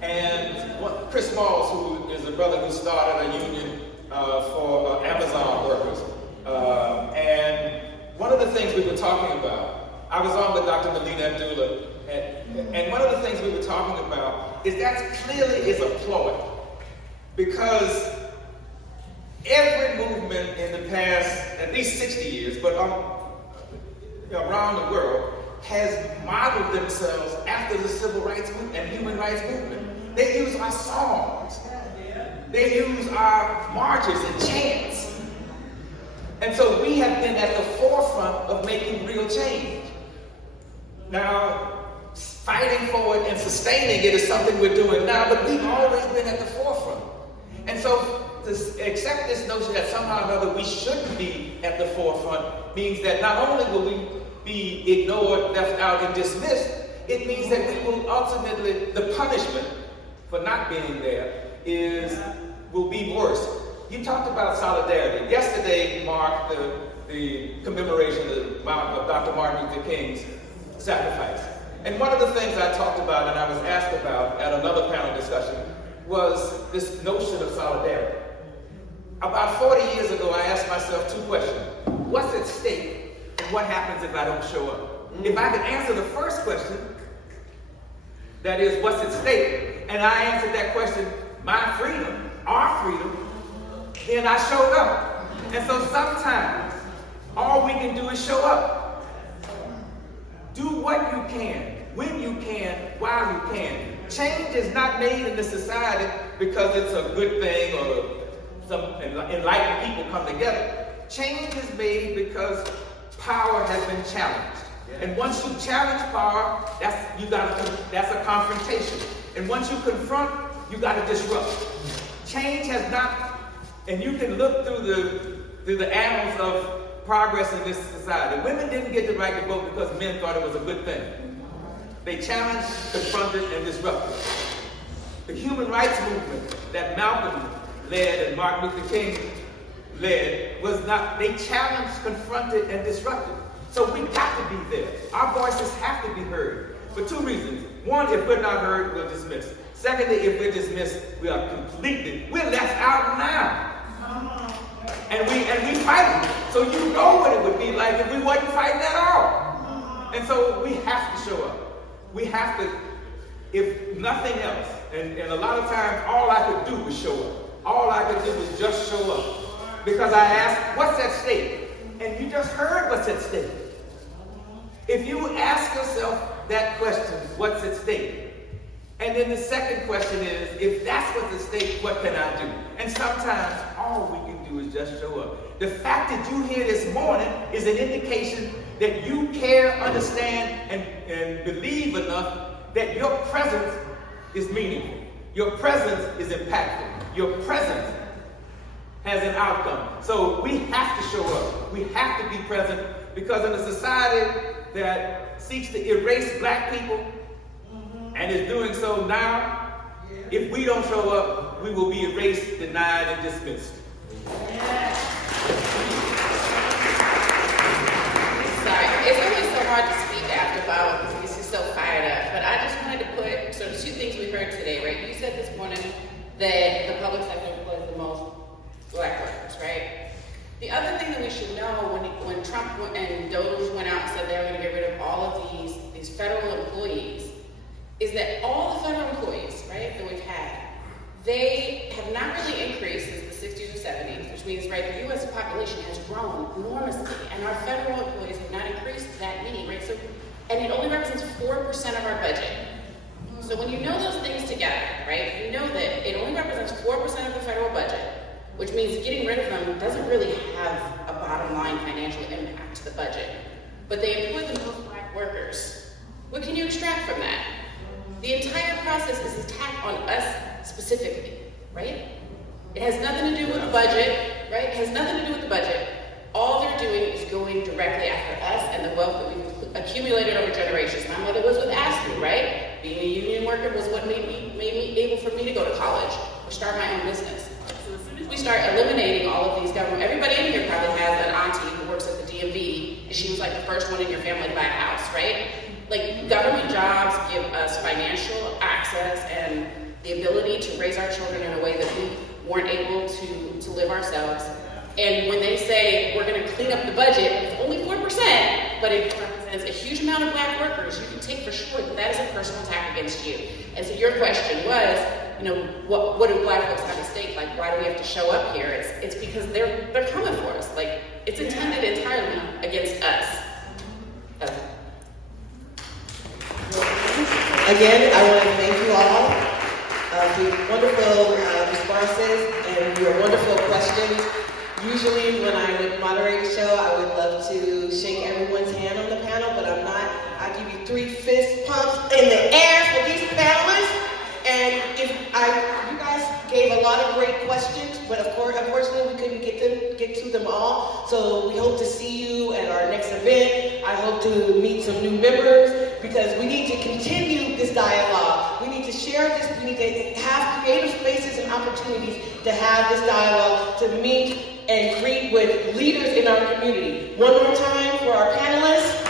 And Chris Smalls, who is a brother who started a union for Amazon workers. And one of the things we were talking about, I was on with Dr. Melina Abdullah at And one of the things we were talking about is that clearly is a ploy. Because every movement in the past, at least 60 years, but around the world, has modeled themselves after the civil rights movement and human rights movement. They use our songs. They use our marches and chants. And so we have been at the forefront of making real change. Now, fighting for it and sustaining it is something we're doing now, but we've always been at the forefront. And so to accept this notion that somehow or another we shouldn't be at the forefront means that not only will we be ignored, left out, and dismissed, it means that we will ultimately, the punishment for not being there will be worse. You talked about solidarity. Yesterday marked the commemoration of Dr. Martin Luther King's sacrifice. And one of the things I talked about and I was asked about at another panel discussion was this notion of solidarity. About 40 years ago, I asked myself two questions. What's at stake and what happens if I don't show up? If I could answer the first question, that is, what's at stake, and I answered that question, my freedom, our freedom, then I showed up. And so sometimes, all we can do is show up. Do what you can, when you can, while you can. Change is not made in the society because it's a good thing or some enlightened people come together. Change is made because power has been challenged. And once you challenge power, that's a confrontation. And once you confront, you got to disrupt. Change has not, and you can look through the annals of progress in this society. Women didn't get the right to vote because men thought it was a good thing. They challenged, confronted, and disrupted. The human rights movement that Malcolm led and Martin Luther King led was not, they challenged, confronted, and disrupted. So we got to be there. Our voices have to be heard for two reasons. One, if we're not heard, we're dismissed. Secondly, if we're dismissed, we're left out now. And we fighting. So you know what it would be like if we wasn't fighting at all. And so we have to show up. We have to, if nothing else, and a lot of times all I could do was show up. All I could do was just show up. Because I asked, what's at stake? And you just heard what's at stake. If you ask yourself that question, what's at stake? And then the second question is, if that's what's at stake, what can I do? And sometimes all we can do is just show up. The fact that you're here this morning is an indication that you care, understand, and believe enough that your presence is meaningful. Your presence is impactful. Your presence has an outcome. So we have to show up. We have to be present because in a society that seeks to erase black people and is doing so now, if we don't show up, we will be erased, denied, and dismissed. Sorry, it's always so hard to speak after Bob because he's so fired up. But I just wanted to put sort of two things we heard today, right? You said this morning that the public sector employs the most black workers, right? The other thing that we should know when Trump and Doge went out and said they were going to get rid of all of these federal employees is that all the federal employees, right, that we've had, they have not really increased since the 60s or 70s, which means, right, the U.S. population has grown enormously, and our federal employees have not increased that many, right? So, and it only represents 4% of our budget. So when you know those things together, right, you know that it only represents 4% of the federal budget, which means getting rid of them doesn't really have a bottom line financial impact to the budget. But they employ the most black workers. What can you extract from that? The entire process is attacked on us specifically, right? It has nothing to do with the budget, right? It has nothing to do with the budget. All they're doing is going directly after us and the wealth that we've accumulated over generations. My mother was with ASCII, right? Being a union worker was what made me able for me to go to college or start my own business. So as soon as we start eliminating all of these government, everybody in here probably has an auntie who works at the DMV, and she was like the first one in your family to buy a house, right? Like, government jobs give us financial access and the ability to raise our children in a way that we weren't able to live ourselves. And when they say we're going to clean up the budget, it's only 4%, but it represents represents a huge amount of black workers, you can take for sure that that is a personal attack against you. And so your question was, you know, what do black folks have at stake? Like, why do we have to show up here? It's because they're coming for us. Like, it's intended entirely against us. Again, I want to thank you all for your wonderful responses and your wonderful questions. Usually when I would moderate a show, I would love to shake everyone's hand on the panel, but I'm not. I give you 3 fist pumps in the air for these panelists. And you guys gave a lot of great questions, but unfortunately we couldn't get to them all. So we hope to see you at our next event. I hope to meet some new members because we need to continue this dialogue. We need to share this. We need to have creative spaces and opportunities to have this dialogue, to meet and greet with leaders in our community. One more time for our panelists.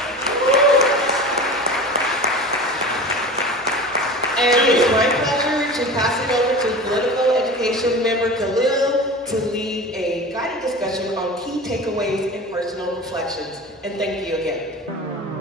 And it's my pleasure to pass it over to Political Education Member Khalil to lead a guided discussion on key takeaways and personal reflections. And thank you again.